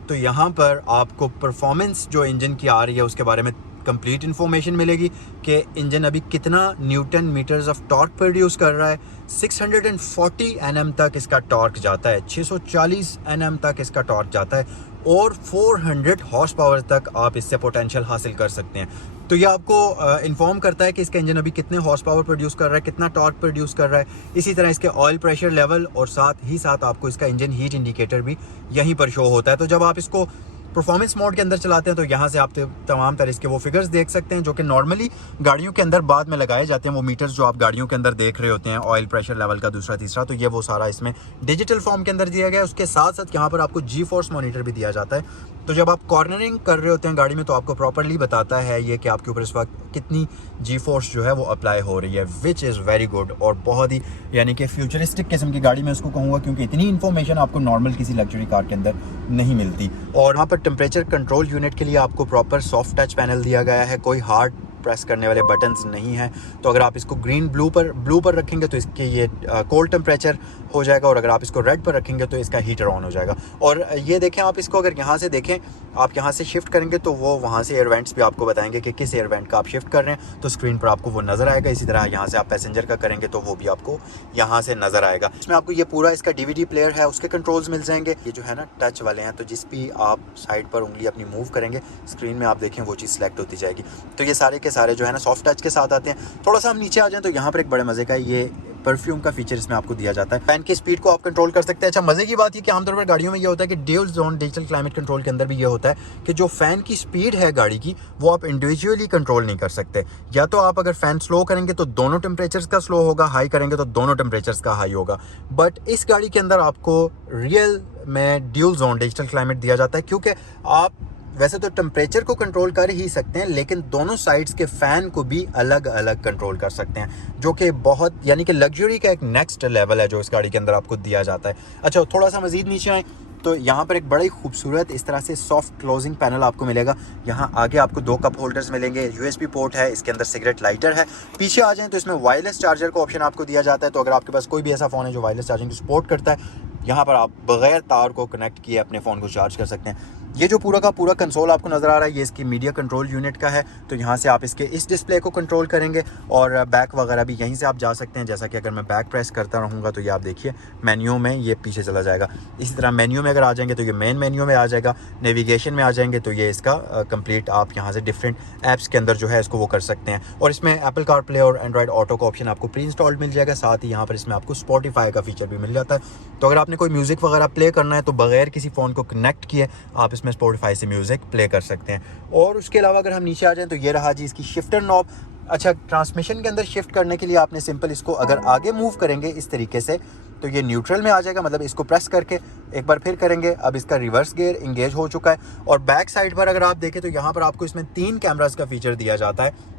तो यहाँ पर आपको परफॉर्मेंस जो इंजन की आ रही है उसके बारे में कंप्लीट इन्फॉर्मेशन मिलेगी कि इंजन अभी कितना newton metres of torque produce कर रहा है। 640 Nm तक इसका टॉर्क जाता है, 640 Nm तक इसका टॉर्क जाता है और 400 हॉर्स पावर तक आप इससे पोटेंशियल हासिल कर सकते हैं। तो ये आपको इन्फॉर्म करता है कि इसका इंजन अभी कितने हॉर्स पावर प्रोड्यूस कर रहा है, कितना टॉर्क प्रोड्यूस कर रहा है। इसी तरह इसके ऑयल प्रेशर लेवल और साथ ही साथ आपको इसका इंजन हीट इंडिकेटर भी यहीं पर शो होता है। तो जब आप इसको परफॉर्मेंस मोड के अंदर चलाते हैं तो यहाँ से आप तमाम तरह के वो फिगर्स देख सकते हैं जो कि नॉर्मली गाड़ियों के अंदर बाद में लगाए जाते हैं। वो मीटर्स जो आप गाड़ियों के अंदर देख रहे होते हैं, ऑयल प्रेशर लेवल का दूसरा तीसरा, तो ये वो सारा इसमें डिजिटल फॉर्म के अंदर दिया गया है। उसके साथ साथ यहाँ पर आपको जी फोर्स मॉनिटर भी दिया जाता है। तो जब आप कॉर्नरिंग कर रहे होते हैं गाड़ी में तो आपको प्रॉपरली बताता है ये कि आपके ऊपर इस वक्त कितनी जी फोर्स जो है वो अप्लाई हो रही है, विच इज़ वेरी गुड और बहुत ही यानी कि फ्यूचरिस्टिक किस्म की गाड़ी मैं उसको कहूँगा, क्योंकि इतनी इन्फॉर्मेशन आपको नॉर्मल किसी लग्जरी कार के अंदर नहीं मिलती। और यहाँ पर टेम्परेचर कंट्रोल यूनिट के लिए आपको प्रॉपर सॉफ्ट टच पैनल दिया गया है, कोई हार्ड प्रेस करने वाले बटन्स नहीं हैं। तो अगर आप इसको ग्रीन ब्लू पर रखेंगे तो इसके ये कोल्ड टेम्परेचर हो जाएगा, और अगर आप इसको रेड पर रखेंगे तो इसका हीटर ऑन हो जाएगा। और ये देखें, आप इसको अगर यहाँ से देखें, आप यहाँ से शिफ्ट करेंगे तो वो वहाँ से एयर वेंट्स भी आपको बताएंगे कि किस एयर वेंट का आप शिफ्ट कर रहे हैं, तो स्क्रीन पर आपको वो नज़र आएगा। इसी तरह यहाँ से आप पैसेंजर का करेंगे तो वो भी आपको यहाँ से नज़र आएगा। इसमें आपको ये पूरा इसका DVD प्लेयर है, उसके कंट्रोल्स मिल जाएंगे। ये जो है ना टच वाले हैं, तो जिस भी आप साइड पर उंगली अपनी मूव करेंगे स्क्रीन में आप देखें वो चीज़ सेलेक्ट होती जाएगी। तो ये सारे के सारे जो है ना सॉफ्ट टच के साथ आते हैं। थोड़ा सा हम नीचे आ जाएं तो यहाँ पर एक बड़े मज़े का ये परफ्यूम का फीचर इसमें आपको दिया जाता है। फैन की स्पीड को आप कंट्रोल कर सकते हैं। अच्छा, मजे की बात ये कि आमतौर पर गाड़ियों में ये होता है कि dual zone digital climate control के अंदर भी ये होता है कि जो फैन की स्पीड है गाड़ी की वो आप इंडिविजुअली कंट्रोल नहीं कर सकते। या तो आप अगर फैन स्लो करेंगे तो दोनों टेम्परेचर्स का स्लो होगा, हाई करेंगे तो दोनों टेम्परेचर्स का हाई होगा। बट इस गाड़ी के अंदर आपको रियल में ड्यूल जोन डिजिटल क्लाइमेट दिया जाता है, क्योंकि आप वैसे तो टेम्परेचर को कंट्रोल कर ही सकते हैं लेकिन दोनों साइड्स के फ़ैन को भी अलग अलग कंट्रोल कर सकते हैं, जो कि बहुत यानी कि लग्जरी का एक नेक्स्ट लेवल है जो इस गाड़ी के अंदर आपको दिया जाता है। अच्छा, थोड़ा सा मज़ीद नीचे आए तो यहाँ पर एक बड़ा ही खूबसूरत इस तरह से सॉफ्ट क्लोजिंग पैनल आपको मिलेगा। यहाँ आगे आपको 2 कप होल्डर्स मिलेंगे, USB पोर्ट है, इसके अंदर सिगरेट लाइटर है। पीछे आ जाएँ तो इसमें वायरलेस चार्जर का ऑप्शन आपको दिया जाता है। तो अगर आपके पास कोई भी ऐसा फ़ोन है जो वायरलेस चार्जिंग को सपोर्ट करता है, यहाँ पर आप बगैर तार को कनेक्ट किए अपने फ़ोन को चार्ज कर सकते हैं। ये जो पूरा का पूरा कंसोल आपको नज़र आ रहा है ये इसकी मीडिया कंट्रोल यूनिट का है। तो यहाँ से आप इसके इस डिस्प्ले को कंट्रोल करेंगे और बैक वगैरह भी यहीं से आप जा सकते हैं। जैसा कि अगर मैं बैक प्रेस करता रहूँगा तो ये आप देखिए मेन्यू में ये पीछे चला जाएगा। इसी तरह मेन्यू में अगर आ जाएंगे तो ये मेन मेन्यू में आ जाएगा। नेविगेशन में आ जाएंगे तो ये इसका कंप्लीट आप यहाँ से डिफरेंट ऐप्स के अंदर जो है इसको वो कर सकते हैं। और इसमें एप्पल कार प्ले और एंड्रॉइड ऑटो का ऑप्शन आपको प्री इंस्टॉल्ड मिल जाएगा। साथ ही यहाँ पर इसमें आपको स्पॉटिफाई का फीचर भी मिल जाता है। तो अगर आपने कोई म्यूज़िक वगैरह प्ले करना है तो बगैर किसी फ़ोन को कनेक्ट किए आप इसमें स्पॉटिफाई से म्यूज़िक प्ले कर सकते हैं। और उसके अलावा अगर हम नीचे आ जाएं तो ये रहा जी इसकी शिफ्टर नॉब। अच्छा, ट्रांसमिशन के अंदर शिफ्ट करने के लिए आपने सिंपल इसको अगर आगे मूव करेंगे इस तरीके से तो ये न्यूट्रल में आ जाएगा, मतलब इसको प्रेस करके एक बार फिर करेंगे, अब इसका रिवर्स गियर इंगेज हो चुका है। और बैक साइड पर अगर आप देखें तो यहाँ पर आपको इसमें 3 कैमरास का फीचर दिया जाता है।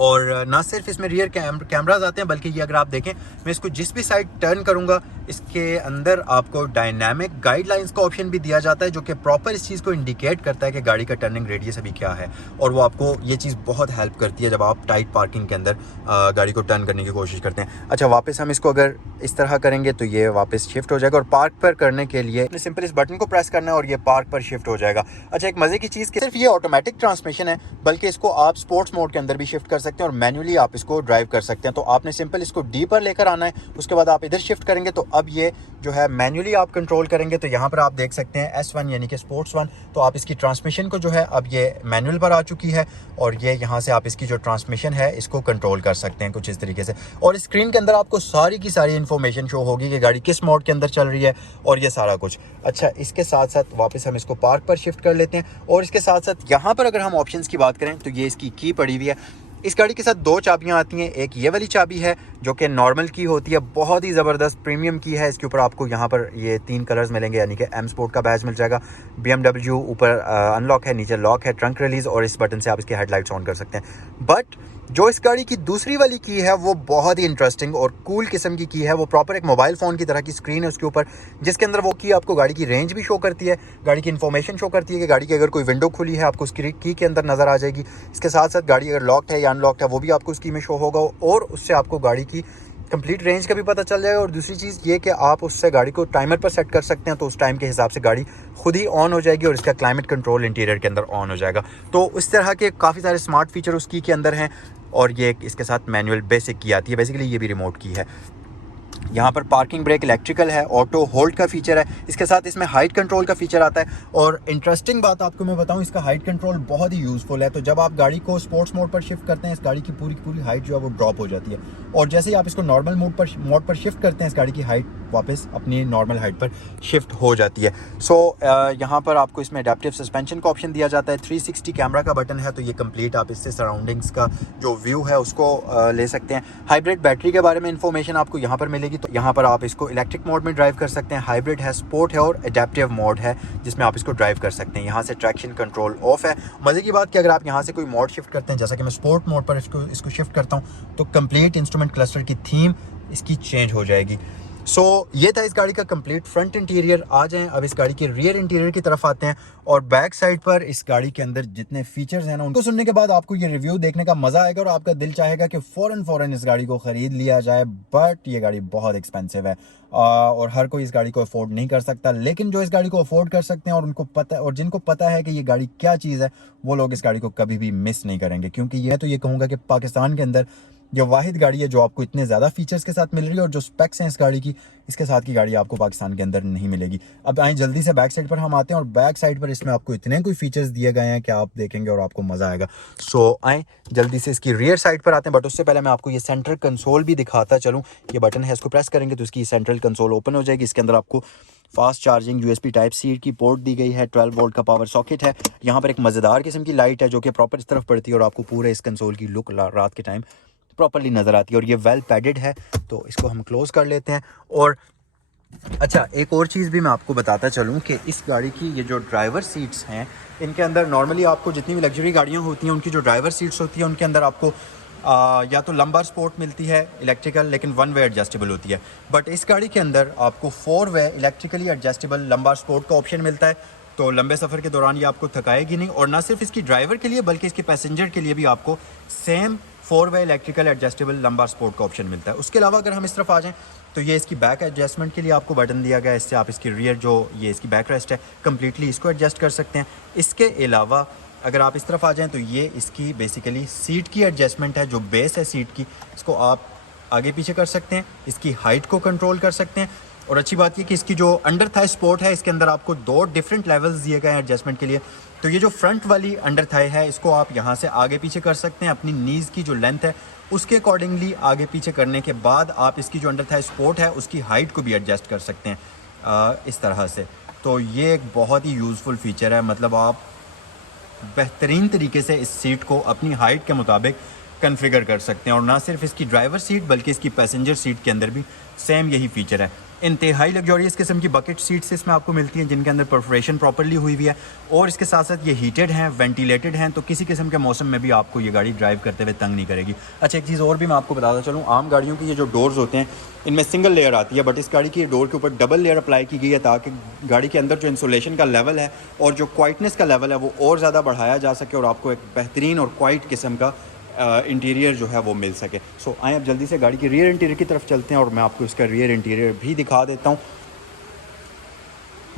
और ना सिर्फ इसमें रियर कैमराज आते हैं बल्कि ये अगर आप देखें मैं इसको जिस भी साइड टर्न करूंगा इसके अंदर आपको डायनामिक गाइडलाइंस का ऑप्शन भी दिया जाता है जो कि प्रॉपर इस चीज़ को इंडिकेट करता है कि गाड़ी का टर्निंग रेडियस अभी क्या है। और वो आपको ये चीज़ बहुत हेल्प करती है जब आप टाइट पार्किंग के अंदर गाड़ी को टर्न करने की कोशिश करते हैं। अच्छा, वापस हम इसको अगर इस तरह करेंगे तो ये वापस शिफ्ट हो जाएगा और पार्क पर करने के लिए सिंपल इस बटन को प्रेस करना है और ये पार्क पर शिफ्ट हो जाएगा। अच्छा, एक मज़े की चीज़ कि सिर्फ ये ऑटोमेटिक ट्रांसमिशन है बल्कि इसको आप स्पोर्ट्स मोड के अंदर भी शिफ्ट कर सकते हैं और मैन्युअली आप इसको ड्राइव कर सकते हैं। तो आपने सिंपल इसको डी पर लेकर आना है, उसके बाद आप इधर शिफ्ट करेंगे तो अब ये जो है मैन्युअली आप कंट्रोल करेंगे। तो यहाँ पर आप देख सकते हैं S1 यानी कि स्पोर्ट्स 1, तो आप इसकी ट्रांसमिशन को जो है अब ये मैनुअल पर आ चुकी है और ये यहाँ से आप इसकी जो ट्रांसमिशन है इसको कंट्रोल कर सकते हैं कुछ इस तरीके से। और स्क्रीन के अंदर आपको सारी की सारी इन्फॉर्मेशन शो होगी कि गाड़ी किस मोड के अंदर चल रही है और ये सारा कुछ। अच्छा, इसके साथ साथ वापस हम इसको पार्क पर शिफ्ट कर लेते हैं और इसके साथ साथ यहाँ पर अगर हम ऑप्शंस की बात करें तो ये इसकी की पड़ी हुई है। इस गाड़ी के साथ 2 चाबियां आती हैं, एक ये वाली चाबी है जो कि नॉर्मल की होती है, बहुत ही ज़बरदस्त प्रीमियम की है। इसके ऊपर आपको यहाँ पर ये 3 कलर्स मिलेंगे यानी कि M स्पोर्ट का बैज मिल जाएगा। BMW ऊपर अनलॉक है, नीचे लॉक है, ट्रंक रिलीज़ और इस बटन से आप इसके हेडलाइट्स ऑन कर सकते हैं। बट जो इस गाड़ी की दूसरी वाली की है वो बहुत ही इंटरेस्टिंग और कूल किस्म की है। वो प्रॉपर एक मोबाइल फ़ोन की तरह की स्क्रीन है उसके ऊपर, जिसके अंदर वो की आपको गाड़ी की रेंज भी शो करती है, गाड़ी की इन्फॉर्मेशन शो करती है कि गाड़ी की अगर कोई विंडो खुली है आपको उसकी की के अंदर नज़र आ जाएगी। इसके साथ साथ गाड़ी अगर लॉक्ड है या अनलॉक्ड है वो भी आपको उसकी में शो होगा और उससे आपको गाड़ी की कंप्लीट रेंज का भी पता चल जाएगा। और दूसरी चीज़ ये कि आप उससे गाड़ी को टाइमर पर सेट कर सकते हैं, तो उस टाइम के हिसाब से गाड़ी खुद ही ऑन हो जाएगी और इसका क्लाइमेट कंट्रोल इंटीरियर के अंदर ऑन हो जाएगा। तो इस तरह के काफ़ी सारे स्मार्ट फीचर उसकी के अंदर हैं। और ये इसके साथ मैनुअल बेसिक की आती है, बेसिकली ये भी रिमोट की है। यहाँ पर पार्किंग ब्रेक इलेक्ट्रिकल है, ऑटो होल्ड का फीचर है, इसके साथ इसमें हाइट कंट्रोल का फीचर आता है। और इंटरेस्टिंग बात आपको मैं बताऊँ, इसका हाइट कंट्रोल बहुत ही यूज़फुल है। तो जब आप गाड़ी को स्पोर्ट्स मोड पर शिफ्ट करते हैं, इस गाड़ी की पूरी हाइट जो है वो ड्रॉप हो जाती है, और जैसे ही आप इसको नॉर्मल मोड पर शिफ्ट करते हैं, इस गाड़ी की हाइट वापस अपनी नॉर्मल हाइट पर शिफ्ट हो जाती है। सो यहाँ पर आपको इसमें अडेप्टिव सस्पेंशन का ऑप्शन दिया जाता है, 360 कैमरा का बटन है, तो ये कंप्लीट आप इससे सराउंडिंग्स का जो व्यू है उसको ले सकते हैं। हाइब्रिड बैटरी के बारे में इंफॉर्मेशन आपको यहाँ पर मिलेगी। तो यहाँ पर आप इसको इलेक्ट्रिक मोड में ड्राइव कर सकते हैं, हाइब्रिड है, स्पोर्ट है और अडेप्टिव मोड है जिसमें आप इसको ड्राइव कर सकते हैं। यहाँ से ट्रैक्शन कंट्रोल ऑफ है। मज़े की बात कि अगर आप यहाँ से कोई मोड शिफ्ट करते हैं, जैसा कि मैं स्पोर्ट मोड पर इसको शिफ्ट करता हूँ, तो कंप्लीट इंस्ट्रूमेंट क्लस्टर की थीम इसकी चेंज हो जाएगी। सो ये था इस गाड़ी का कंप्लीट फ्रंट इंटीरियर। आ जाएं अब इस गाड़ी के रियर इंटीरियर की तरफ आते हैं, और बैक साइड पर इस गाड़ी के अंदर जितने फीचर्स हैं ना, उनको सुनने के बाद आपको ये रिव्यू देखने का मज़ा आएगा और आपका दिल चाहेगा कि फ़ौरन इस गाड़ी को ख़रीद लिया जाए। बट ये गाड़ी बहुत एक्सपेंसिव है और हर कोई इस गाड़ी को अफोर्ड नहीं कर सकता। लेकिन जो इस गाड़ी को अफोर्ड कर सकते हैं और उनको पता और जिनको पता है कि ये गाड़ी क्या चीज़ है, वो लोग इस गाड़ी को कभी भी मिस नहीं करेंगे। क्योंकि ये तो ये कहूँगा कि पाकिस्तान के अंदर ये वाहिद गाड़ी है जो आपको इतने ज़्यादा फीचर्स के साथ मिल रही है, और जो स्पेक्स हैं इस गाड़ी की, इसके साथ की गाड़ी आपको पाकिस्तान के अंदर नहीं मिलेगी। अब आए जल्दी से बैक साइड पर हम आते हैं, और बैक साइड पर इसमें आपको इतने कोई फीचर्स दिए गए हैं कि आप देखेंगे और आपको मज़ा आएगा। सो आए जल्दी से इसकी रियर साइड पर आते हैं। बट उससे पहले मैं आपको ये सेंट्रल कंसोल भी दिखाता चलूँ। ये बटन है, इसको प्रेस करेंगे तो इसकी सेंट्रल कंसोल ओपन हो जाएगी। इसके अंदर आपको फास्ट चार्जिंग USB Type-C की पोर्ट दी गई है, 12 वोल्ट का पावर सॉकेट है। यहाँ पर एक मज़ेदार किस्म की लाइट है जो कि प्रॉपर इस तरफ पड़ती है और आपको पूरे इस कंसोल की लुक रात के टाइम प्रॉपर्ली नज़र आती है। और ये वेल पैडेड है, तो इसको हम क्लोज कर लेते हैं। और अच्छा, एक और चीज़ भी मैं आपको बताता चलूँ कि इस गाड़ी की ये जो ड्राइवर सीट्स हैं, इनके अंदर नॉर्मली आपको जितनी भी लग्जरी गाड़ियाँ होती हैं उनकी जो ड्राइवर सीट्स होती हैं उनके अंदर आपको या तो लंबार स्पोर्ट मिलती है इलेक्ट्रिकल, लेकिन 1 वे एडजस्टेबल होती है। बट इस गाड़ी के अंदर आपको 4 वे इलेक्ट्रिकली एडजस्टेबल लंबार स्पोर्ट का ऑप्शन मिलता है। तो लंबे सफ़र के दौरान ये आपको थकाएगी नहीं। और ना सिर्फ इसकी ड्राइवर के लिए बल्कि इसके पैसेंजर के लिए भी आपको सेम 4 वे इलेक्ट्रिकल एडजस्टेबल लंबार स्पोर्ट का ऑप्शन मिलता है। उसके अलावा अगर हम इस तरफ आ जाएँ तो ये इसकी बैक एडजस्टमेंट के लिए आपको बटन दिया गया है। इससे आप इसकी रियर जो ये इसकी बैक रेस्ट है कम्प्लीटली इसको एडजस्ट कर सकते हैं। इसके अलावा अगर आप इस तरफ आ जाएं तो ये इसकी बेसिकली सीट की एडजस्टमेंट है, जो बेस है सीट की, इसको आप आगे पीछे कर सकते हैं, इसकी हाइट को कंट्रोल कर सकते हैं। और अच्छी बात ये कि इसकी जो अंडर थाई सपोर्ट है, इसके अंदर आपको 2 डिफरेंट लेवल्स दिए गए हैं एडजस्टमेंट के लिए। तो ये जो फ्रंट वाली अंडर थाई है, इसको आप यहाँ से आगे पीछे कर सकते हैं अपनी नीज़ की जो लेंथ है उसके अकॉर्डिंगली। आगे पीछे करने के बाद आप इसकी जो अंडर थाई सपोर्ट है उसकी हाइट को भी एडजस्ट कर सकते हैं इस तरह से। तो ये एक बहुत ही यूज़फुल फीचर है, मतलब आप बेहतरीन तरीके से इस सीट को अपनी हाइट के मुताबिक कन्फिगर कर सकते हैं। और ना सिर्फ इसकी ड्राइवर सीट बल्कि इसकी पैसेंजर सीट के अंदर भी सेम यही फीचर है। इंतहाई लग्जरियस किस्म की बकेट सीट्स इसमें आपको मिलती हैं जिनके अंदर परफोरेशन प्रॉपर्ली हुई हुई है, और इसके साथ साथ ये हीटेड हैं, वेंटिलेटेड हैं, तो किसी किस्म के मौसम में भी आपको ये गाड़ी ड्राइव करते हुए तंग नहीं करेगी। अच्छा, एक चीज़ और भी मैं आपको बताता चलूँ, आम गाड़ियों की ये जो डोर्स होते हैं इनमें सिंगल लेयर आती है, बट इस गाड़ी की डोर के ऊपर डबल लेयर अप्लाई की गई है ताकि गाड़ी के अंदर जो इंसुलेशन का लेवल है और जो क्वाइटनेस का लेवल है वो और ज़्यादा बढ़ाया जा सके और आपको एक बेहतरीन और क्वाइट किस्म का इंटीरियर जो है वो मिल सके। सो आए अब जल्दी से गाड़ी के रियर इंटीरियर की तरफ चलते हैं और मैं आपको इसका रियर इंटीरियर भी दिखा देता हूँ।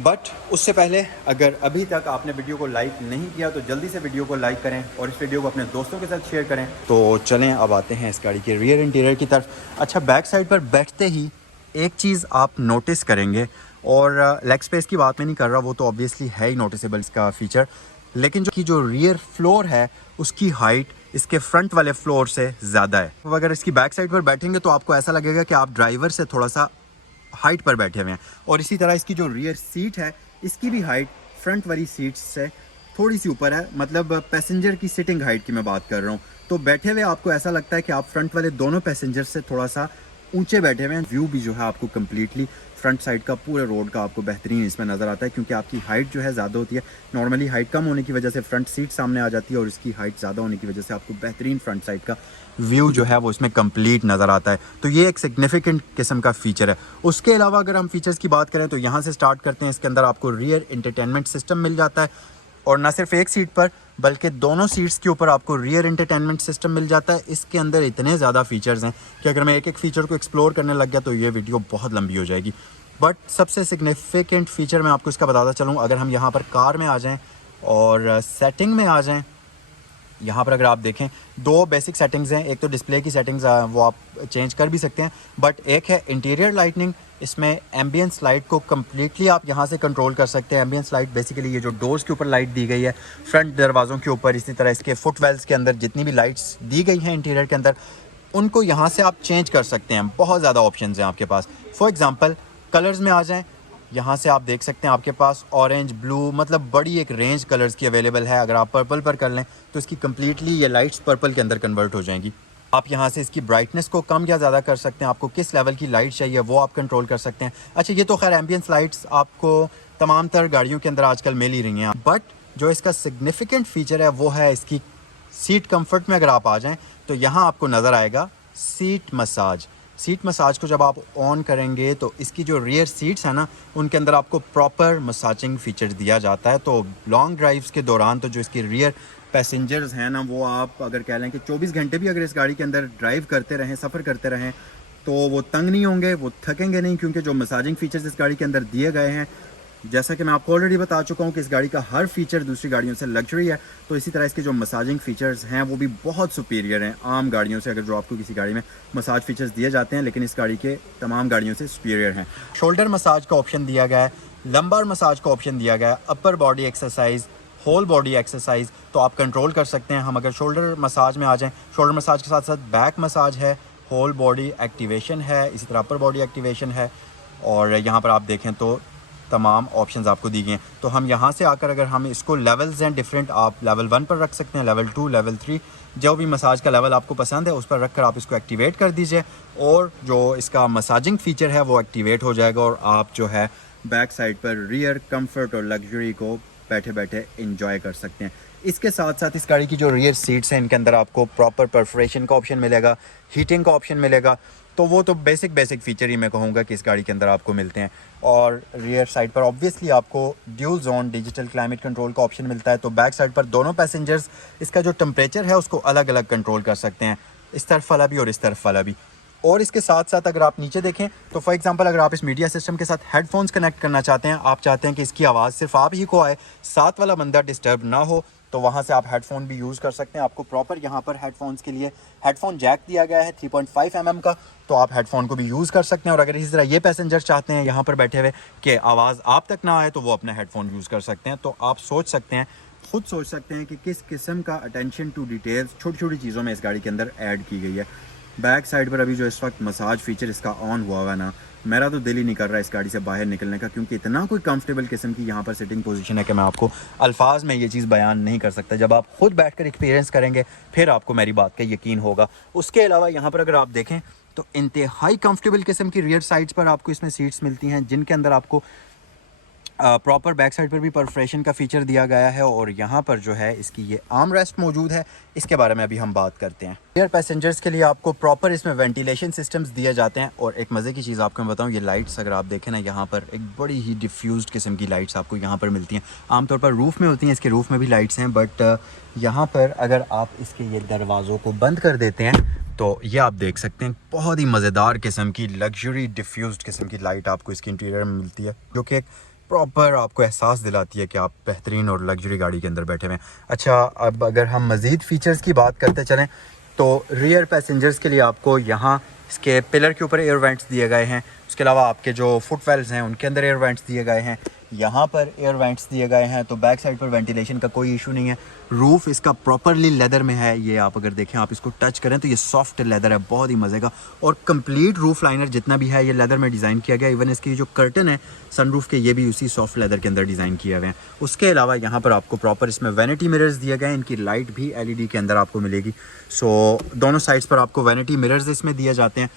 बट उससे पहले अगर अभी तक आपने वीडियो को लाइक नहीं किया तो जल्दी से वीडियो को लाइक करें और इस वीडियो को अपने दोस्तों के साथ शेयर करें। तो चलें अब आते हैं इस गाड़ी के रियर इंटीरियर की तरफ। अच्छा, बैक साइड पर बैठते ही एक चीज़ आप नोटिस करेंगे, और लेग स्पेस की बात मैं नहीं कर रहा, वो तो ऑब्वियसली है ही नोटिसेबल इसका फीचर, लेकिन जो रियर फ्लोर है उसकी हाइट इसके फ्रंट वाले फ्लोर से ज़्यादा है। तो अगर इसकी बैक साइड पर बैठेंगे तो आपको ऐसा लगेगा कि आप ड्राइवर से थोड़ा सा हाइट पर बैठे हुए हैं। और इसी तरह इसकी जो रियर सीट है इसकी भी हाइट फ्रंट वाली सीट से थोड़ी सी ऊपर है, मतलब पैसेंजर की सिटिंग हाइट की मैं बात कर रहा हूँ। तो बैठे हुए आपको ऐसा लगता है कि आप फ्रंट वाले दोनों पैसेंजर से थोड़ा सा ऊंचे बैठे हुए हैं। व्यू भी जो है आपको कम्प्लीटली फ्रंट साइड का पूरे रोड का आपको बेहतरीन इसमें नज़र आता है, क्योंकि आपकी हाइट जो है ज़्यादा होती है। नॉर्मली हाइट कम होने की वजह से फ्रंट सीट सामने आ जाती है और इसकी हाइट ज़्यादा होने की वजह से आपको बेहतरीन फ्रंट साइड का व्यू जो है वो इसमें कंप्लीट नज़र आता है। तो ये एक सिग्निफिकेंट किस्म का फ़ीचर है। उसके अलावा अगर हम फीचर्स की बात करें तो यहाँ से स्टार्ट करते हैं। इसके अंदर आपको रियर इंटरटेनमेंट सिस्टम मिल जाता है, और ना सिर्फ एक सीट पर बल्कि दोनों सीट्स के ऊपर आपको रियर एंटरटेनमेंट सिस्टम मिल जाता है। इसके अंदर इतने ज़्यादा फीचर्स हैं कि अगर मैं एक एक फ़ीचर को एक्सप्लोर करने लग गया तो ये वीडियो बहुत लंबी हो जाएगी। बट सबसे सिग्निफिकेंट फ़ीचर मैं आपको इसका बताता चलूँ। अगर हम यहाँ पर कार में आ जाएँ और सेटिंग में आ जाएँ, यहाँ पर अगर आप देखें दो बेसिक सेटिंग्स हैं। एक तो डिस्प्ले की सेटिंग्स वो आप चेंज कर भी सकते हैं, बट एक है इंटीरियर लाइटनिंग। इसमें एम्बियंस लाइट को कम्प्लीटली आप यहाँ से कंट्रोल कर सकते हैं। एम्बियंस लाइट बेसिकली ये जो डोर्स के ऊपर लाइट दी गई है, फ्रंट दरवाज़ों के ऊपर, इसी तरह इसके फुटवेल्स के अंदर जितनी भी लाइट्स दी गई हैं इंटीरियर के अंदर, उनको यहाँ से आप चेंज कर सकते हैं। बहुत ज़्यादा ऑप्शंस हैं आपके पास। फॉर एग्ज़ाम्पल कलर्स में आ जाएँ, यहाँ से आप देख सकते हैं आपके पास ऑरेंज, ब्लू, मतलब बड़ी एक रेंज कलर्स की अवेलेबल है। अगर आप पर्पल पर कर लें तो इसकी कम्प्लीटली ये लाइट्स पर्पल के अंदर कन्वर्ट हो जाएंगी। आप यहाँ से इसकी ब्राइटनेस को कम या ज़्यादा कर सकते हैं। आपको किस लेवल की लाइट चाहिए वो आप कंट्रोल कर सकते हैं। अच्छा, ये तो खैर एम्बियंस लाइट्स आपको तमाम तर गाड़ियों के अंदर आजकल मिल ही रही हैं, बट जो इसका सिग्निफिकेंट फ़ीचर है वो है इसकी सीट कम्फर्ट में। अगर आप आ जाएँ तो यहाँ आपको नज़र आएगा सीट मसाज। सीट मसाज को जब आप ऑन करेंगे तो इसकी जो रियर सीट्स हैं ना, उनके अंदर आपको प्रॉपर मसाजिंग फीचर दिया जाता है। तो लॉन्ग ड्राइव्स के दौरान तो जो इसकी रियर पैसेंजर्स हैं ना, वो आप अगर कह लें कि 24 घंटे भी अगर इस गाड़ी के अंदर ड्राइव करते रहें, सफ़र करते रहें, तो वो तंग नहीं होंगे, वो थकेंगे नहीं, क्योंकि जो मसाजिंग फ़ीचर्स इस गाड़ी के अंदर दिए गए हैं, जैसा कि मैं आपको ऑलरेडी बता चुका हूँ कि इस गाड़ी का हर फीचर दूसरी गाड़ियों से लग्जरी है। तो इसी तरह इसके जो मसाजिंग फ़ीचर्स हैं वो भी बहुत सुपीरियर हैं आम गाड़ियों से। अगर जो आपको किसी गाड़ी में मसाज फीचर्स दिए जाते हैं, लेकिन इस गाड़ी के तमाम गाड़ियों से सुपीरियर हैं। शोल्डर मसाज का ऑप्शन दिया गया है, लंबार मसाज का ऑप्शन दिया गया है, upper body exercise, whole body exercise तो आप कंट्रोल कर सकते हैं। हम अगर शोल्डर मसाज में आ जाएँ, शोल्डर मसाज के साथ साथ बैक मसाज है, होल बॉडी एक्टिवेशन है, इसी तरह अपर बॉडी एक्टिवेशन है, और यहाँ पर आप देखें तो तमाम ऑप्शंस आपको दी गए हैं। तो हम यहाँ से आकर अगर हम इसको लेवल्स हैं डिफरेंट, आप लेवल 1 पर रख सकते हैं, लेवल 2, लेवल 3, जो भी मसाज का लेवल आपको पसंद है उस पर रख कर आप इसको एक्टिवेट कर दीजिए, और जो इसका मसाजिंग फ़ीचर है वो एक्टिवेट हो जाएगा, और आप जो है बैक साइड पर रियर कंफर्ट और लग्जरी को बैठे बैठे इंजॉय कर सकते हैं। इसके साथ साथ इस गाड़ी की जो रियर सीट्स हैं, इनके अंदर आपको प्रॉपर परफोरेशन का ऑप्शन मिलेगा, हीटिंग का ऑप्शन मिलेगा। तो वो तो बेसिक फ़ीचर ही मैं कहूँगा कि इस गाड़ी के अंदर आपको मिलते हैं। और रियर साइड पर ऑब्वियसली आपको dual zone digital climate control का ऑप्शन मिलता है। तो बैक साइड पर दोनों पैसेंजर्स इसका जो टेम्परेचर है उसको अलग अलग कंट्रोल कर सकते हैं, इस तरफ वाला भी और इस तरफ वाला भी। और इसके साथ साथ अगर आप नीचे देखें तो फॉर एग्जांपल अगर आप इस मीडिया सिस्टम के साथ हेडफोन्स कनेक्ट करना चाहते हैं, आप चाहते हैं कि इसकी आवाज़ सिर्फ आप ही को आए, साथ वाला बंदा डिस्टर्ब ना हो, तो वहाँ से आप हेडफोन भी यूज़ कर सकते हैं। आपको प्रॉपर यहाँ पर हेडफोन्स के लिए हेडफोन जैक दिया गया है 3.5 mm का, तो आप हेडफोन को भी यूज़ कर सकते हैं। और अगर इसी तरह ये पैसेंजर चाहते हैं यहाँ पर बैठे हुए कि आवाज़ आप तक ना आए, तो वो अपना हेडफोन यूज़ कर सकते हैं। तो आप सोच सकते हैं, खुद सोच सकते हैं कि किस किस्म का अटेंशन टू डिटेल्स छोटी छोटी चीज़ों में इस गाड़ी के अंदर ऐड की गई है। बैक साइड पर अभी जो इस वक्त मसाज फीचर इसका ऑन हुआ ना, मेरा तो दिल ही नहीं कर रहा है इस गाड़ी से बाहर निकलने का, क्योंकि इतना कोई कंफर्टेबल किस्म की यहाँ पर सिटिंग पोजीशन है कि मैं आपको अल्फाज में ये चीज़ बयान नहीं कर सकता। जब आप खुद बैठकर एक्सपीरियंस करेंगे फिर आपको मेरी बात का यकीन होगा। उसके अलावा यहाँ पर अगर आप देखें तो इंतहाई कंफर्टेबल किस्म की रियर साइड्स पर आपको इसमें सीट्स मिलती हैं, जिनके अंदर आपको प्रॉपर बैक साइड पर भी परफोरेशन का फ़ीचर दिया गया है, और यहाँ पर जो है इसकी ये आर्म रेस्ट मौजूद है। इसके बारे में अभी हम बात करते हैं। रियर पैसेंजर्स के लिए आपको प्रॉपर इसमें वेंटिलेशन सिस्टम्स दिए जाते हैं। और एक मज़े की चीज़ आपको मैं बताऊँ, ये लाइट्स अगर आप देखें ना, यहाँ पर एक बड़ी ही डिफ्यूज़्ड किस्म की लाइट्स आपको यहाँ पर मिलती हैं। आमतौर पर रूफ़ में होती हैं, इसके रूफ़ में भी लाइट्स हैं, बट यहाँ पर अगर आप इसके ये दरवाज़ों को बंद कर देते हैं तो ये आप देख सकते हैं बहुत ही मज़ेदार किस्म की लग्जरी डिफ्यूज़्ड किस्म की लाइट आपको इसकी इंटीरियर में मिलती है, जो कि एक प्रॉपर आपको एहसास दिलाती है कि आप बेहतरीन और लग्जरी गाड़ी के अंदर बैठे हुए हैं। अच्छा, अब अगर हम मज़ीद फ़ीचर्स की बात करते चलें तो रियर पैसेंजर्स के लिए आपको यहाँ इसके पिलर के ऊपर एयर वेंट्स दिए गए हैं। उसके अलावा आपके जो फुटवेल्स हैं उनके अंदर एयर वेंट्स दिए गए हैं, यहाँ पर एयर वेंट्स दिए गए हैं। तो बैक साइड पर वेंटिलेशन का कोई इशू नहीं है। रूफ़ इसका प्रॉपरली लेदर में है, ये आप अगर देखें, आप इसको टच करें तो ये सॉफ्ट लेदर है, बहुत ही मज़े का। और कंप्लीट रूफ़ लाइनर जितना भी है ये लेदर में डिज़ाइन किया गया। इवन इसकी जो कर्टन है सनरूफ़ के, ये भी उसी सॉफ्ट लेदर के अंदर डिज़ाइन किए हुए हैं। उसके अलावा यहाँ पर आपको प्रॉपर इसमें वैनिटी मिरर्स दिए गए हैं, इनकी लाइट भी LED के अंदर आपको मिलेगी। सो दोनों साइड्स पर आपको वैनिटी मिरर्स इसमें दिए जाते हैं।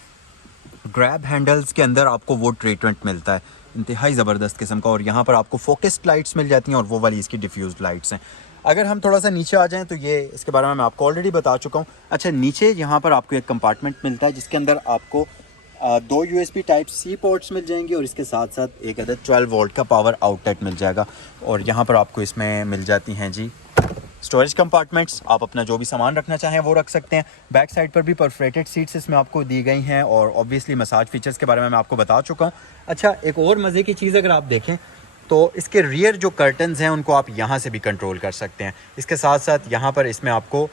ग्रैब हैंडल्स के अंदर आपको वो ट्रीटमेंट मिलता है इंतहाई ज़बरदस्त किस्म का, और यहाँ पर आपको फोकस्ड लाइट्स मिल जाती हैं, और वो वाली इसकी डिफ्यूज्ड लाइट्स हैं। अगर हम थोड़ा सा नीचे आ जाएं तो ये इसके बारे में मैं आपको ऑलरेडी बता चुका हूँ। अच्छा, नीचे यहाँ पर आपको एक कंपार्टमेंट मिलता है जिसके अंदर आपको 2 USB Type-C पोर्ट्स मिल जाएंगे, और इसके साथ साथ एक अदद 12 वोल्ट का पावर आउटलेट मिल जाएगा। और यहाँ पर आपको इसमें मिल जाती हैं जी स्टोरेज कंपार्टमेंट्स, आप अपना जो भी सामान रखना चाहें वो रख सकते हैं। बैक साइड पर भी परफोरेटेड सीट्स इसमें आपको दी गई हैं और ऑब्वियसली मसाज फीचर्स के बारे में मैं आपको बता चुका हूँ। अच्छा, एक और मज़े की चीज़ अगर आप देखें तो इसके रियर जो कर्टन्स हैं उनको आप यहाँ से भी कंट्रोल कर सकते हैं। इसके साथ साथ यहाँ पर इसमें आपको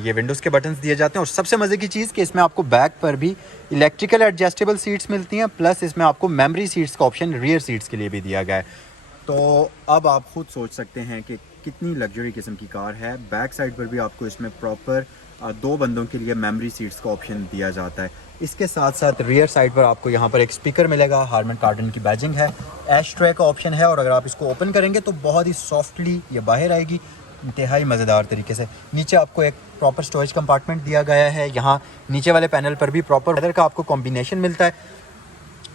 ये विंडोज़ के बटन्स दिए जाते हैं और सबसे मज़े की चीज़ कि इसमें आपको बैक पर भी इलेक्ट्रिकल एडजस्टेबल सीट्स मिलती हैं, प्लस इसमें आपको मेमोरी सीट्स का ऑप्शन रियर सीट्स के लिए भी दिया गया है। तो अब आप खुद सोच सकते हैं कि कितनी लग्जरी किस्म की कार है। बैक साइड पर भी आपको इसमें प्रॉपर 2 बंदों के लिए मेमोरी सीट्स का ऑप्शन दिया जाता है। इसके साथ साथ रियर साइड पर आपको यहाँ पर एक स्पीकर मिलेगा, हार्मन कार्डन की बैजिंग है, एश ट्रे का ऑप्शन है और अगर आप इसको ओपन करेंगे तो बहुत ही सॉफ्टली ये बाहर आएगी, इंतहाई मज़ेदार तरीके से। नीचे आपको एक प्रॉपर स्टोरेज कंपार्टमेंट दिया गया है। यहाँ नीचे वाले पैनल पर भी प्रॉपर वेदर का आपको कॉम्बिनेशन मिलता है।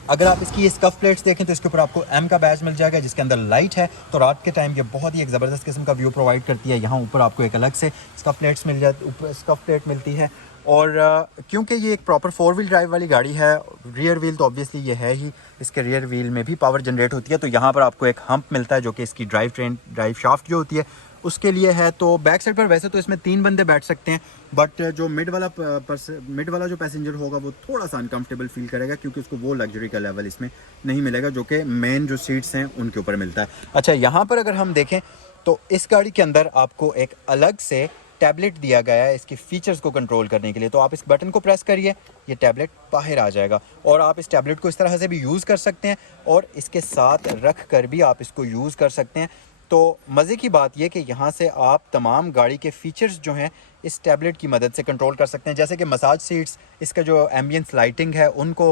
अगर आप इसकी ये स्कफ प्लेट्स देखें तो इसके ऊपर आपको एम का बैज मिल जाएगा जिसके अंदर लाइट है, तो रात के टाइम ये बहुत ही एक ज़बरदस्त किस्म का व्यू प्रोवाइड करती है। यहाँ ऊपर आपको एक अलग से स्कफ प्लेट्स मिल जाती, ऊपर स्कफ प्लेट मिलती है। और क्योंकि ये एक प्रॉपर 4 व्हील ड्राइव वाली गाड़ी है, रियर व्हील तो ऑब्वियसली ये है ही, इसके रियर व्हील में भी पावर जनरेट होती है, तो यहाँ पर आपको एक हम्प मिलता है जो कि इसकी ड्राइव शाफ्ट जो होती है उसके लिए है। तो बैक साइड पर वैसे तो इसमें 3 बंदे बैठ सकते हैं, बट जो मिड वाला जो पैसेंजर होगा वो थोड़ा सा अनकंफर्टेबल फील करेगा क्योंकि उसको वो लग्जरी का लेवल इसमें नहीं मिलेगा जो कि मेन जो सीट्स हैं उनके ऊपर मिलता है। अच्छा, यहाँ पर अगर हम देखें तो इस गाड़ी के अंदर आपको एक अलग से टैबलेट दिया गया है इसके फीचर्स को कंट्रोल करने के लिए। तो आप इस बटन को प्रेस करिए, ये टैबलेट बाहर आ जाएगा और आप इस टैबलेट को इस तरह से भी यूज़ कर सकते हैं और इसके साथ रख कर भी आप इसको यूज़ कर सकते हैं। तो मज़े की बात यह कि यहाँ से आप तमाम गाड़ी के फ़ीचर्स जो हैं इस टैबलेट की मदद से कंट्रोल कर सकते हैं, जैसे कि मसाज सीट्स, इसका जो एम्बियंस लाइटिंग है उनको,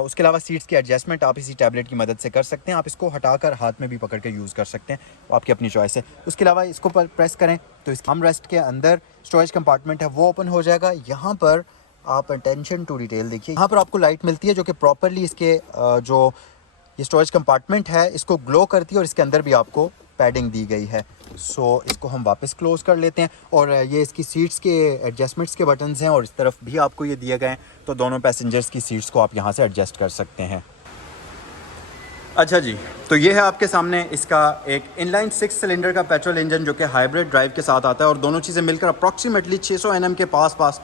उसके अलावा सीट्स की एडजस्टमेंट आप इसी टैबलेट की मदद से कर सकते हैं। आप इसको हटाकर हाथ में भी पकड़ के यूज़ कर सकते हैं, आपकी अपनी चॉइस है। उसके अलावा इसको प्रेस करें तो इस आर्म रेस्ट के अंदर स्टोरेज कंपार्टमेंट है वो ओपन हो जाएगा। यहाँ पर आप अटेंशन टू डिटेल देखिए, यहाँ पर आपको लाइट मिलती है जो कि प्रॉपरली इसके जो ये स्टोरेज कंपार्टमेंट है इसको ग्लो करती है और इसके अंदर भी आपको पैडिंग दी गई है। सो इसको हम वापस क्लोज कर लेते हैं और ये इसकी सीट्स के एडजस्टमेंट्स के बटन्स हैं और इस तरफ भी आपको ये दिए गए हैं, तो दोनों पैसेंजर्स की सीट्स को आप यहाँ से एडजस्ट कर सकते हैं। अच्छा जी, तो ये है आपके सामने इसका एक इनलाइन 6 सिलेंडर का पेट्रोल इंजन जो कि हाइब्रिड ड्राइव के साथ आता है और दोनों चीज़ें मिलकर अप्रॉक्सीमेटली 600 Nm के पास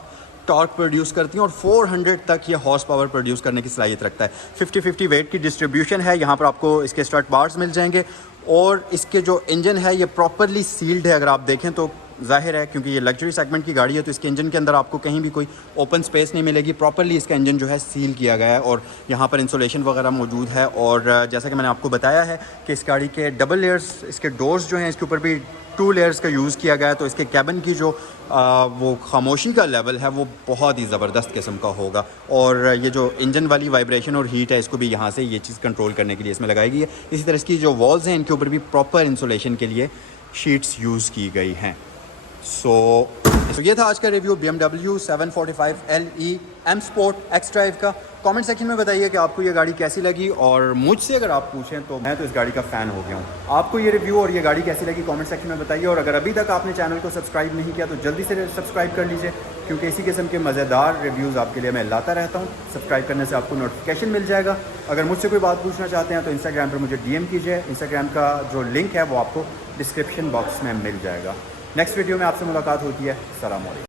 टॉर्क प्रोड्यूस करती हैं और 400 तक ये हॉर्स पावर प्रोड्यूस करने की सलाहियत रखता है। 50-50 वेट की डिस्ट्रीब्यूशन है। यहाँ पर आपको इसके स्ट्रट बार्स मिल जाएंगे और इसके जो इंजन है ये प्रॉपरली सील्ड है। अगर आप देखें तो जाहिर है क्योंकि ये लग्जरी सेगमेंट की गाड़ी है तो इसके इंजन के अंदर आपको कहीं भी कोई ओपन स्पेस नहीं मिलेगी। प्रॉपरली इसका इंजन जो है सील किया गया है और यहाँ पर इंसुलेशन वगैरह मौजूद है। और जैसा कि मैंने आपको बताया है कि इस गाड़ी के डबल लेयर्स, इसके डोर्स जो हैं इसके ऊपर भी 2 लेयर्स का यूज़ किया गया है, तो इसके कैबिन की जो वो खामोशी का लेवल है वो बहुत ही ज़बरदस्त किस्म का होगा। और ये जो इंजन वाली वाइब्रेशन और हीट है इसको भी यहाँ से ये चीज़ कंट्रोल करने के लिए इसमें लगाई गई है। इसी तरह इसकी जो वॉल्स हैं इनके ऊपर भी प्रॉपर इंसुलेशन के लिए शीट्स यूज़ की गई हैं। सो ये था आज का review BMW 745 LE M Sport X Drive का। कमेंट सेक्शन में बताइए कि आपको ये गाड़ी कैसी लगी और मुझसे अगर आप पूछें तो मैं तो इस गाड़ी का फ़ैन हो गया हूँ। आपको ये रिव्यू और ये गाड़ी कैसी लगी कमेंट सेक्शन में बताइए और अगर अभी तक आपने चैनल को सब्सक्राइब नहीं किया तो जल्दी से सब्सक्राइब कर लीजिए क्योंकि इसी किस्म के मज़ेदार रिव्यूज़ आपके लिए मैं लाता रहता हूँ। सब्सक्राइब करने से आपको नोटिफिकेशन मिल जाएगा। अगर मुझसे कोई बात पूछना चाहते हैं तो इंस्टाग्राम पर मुझे DM कीजिए। इंस्टाग्राम का जो लिंक है वो आपको डिस्क्रिप्शन बॉक्स में मिल जाएगा। नेक्स्ट वीडियो में आपसे मुलाकात होती है। सलाम अलैकुम।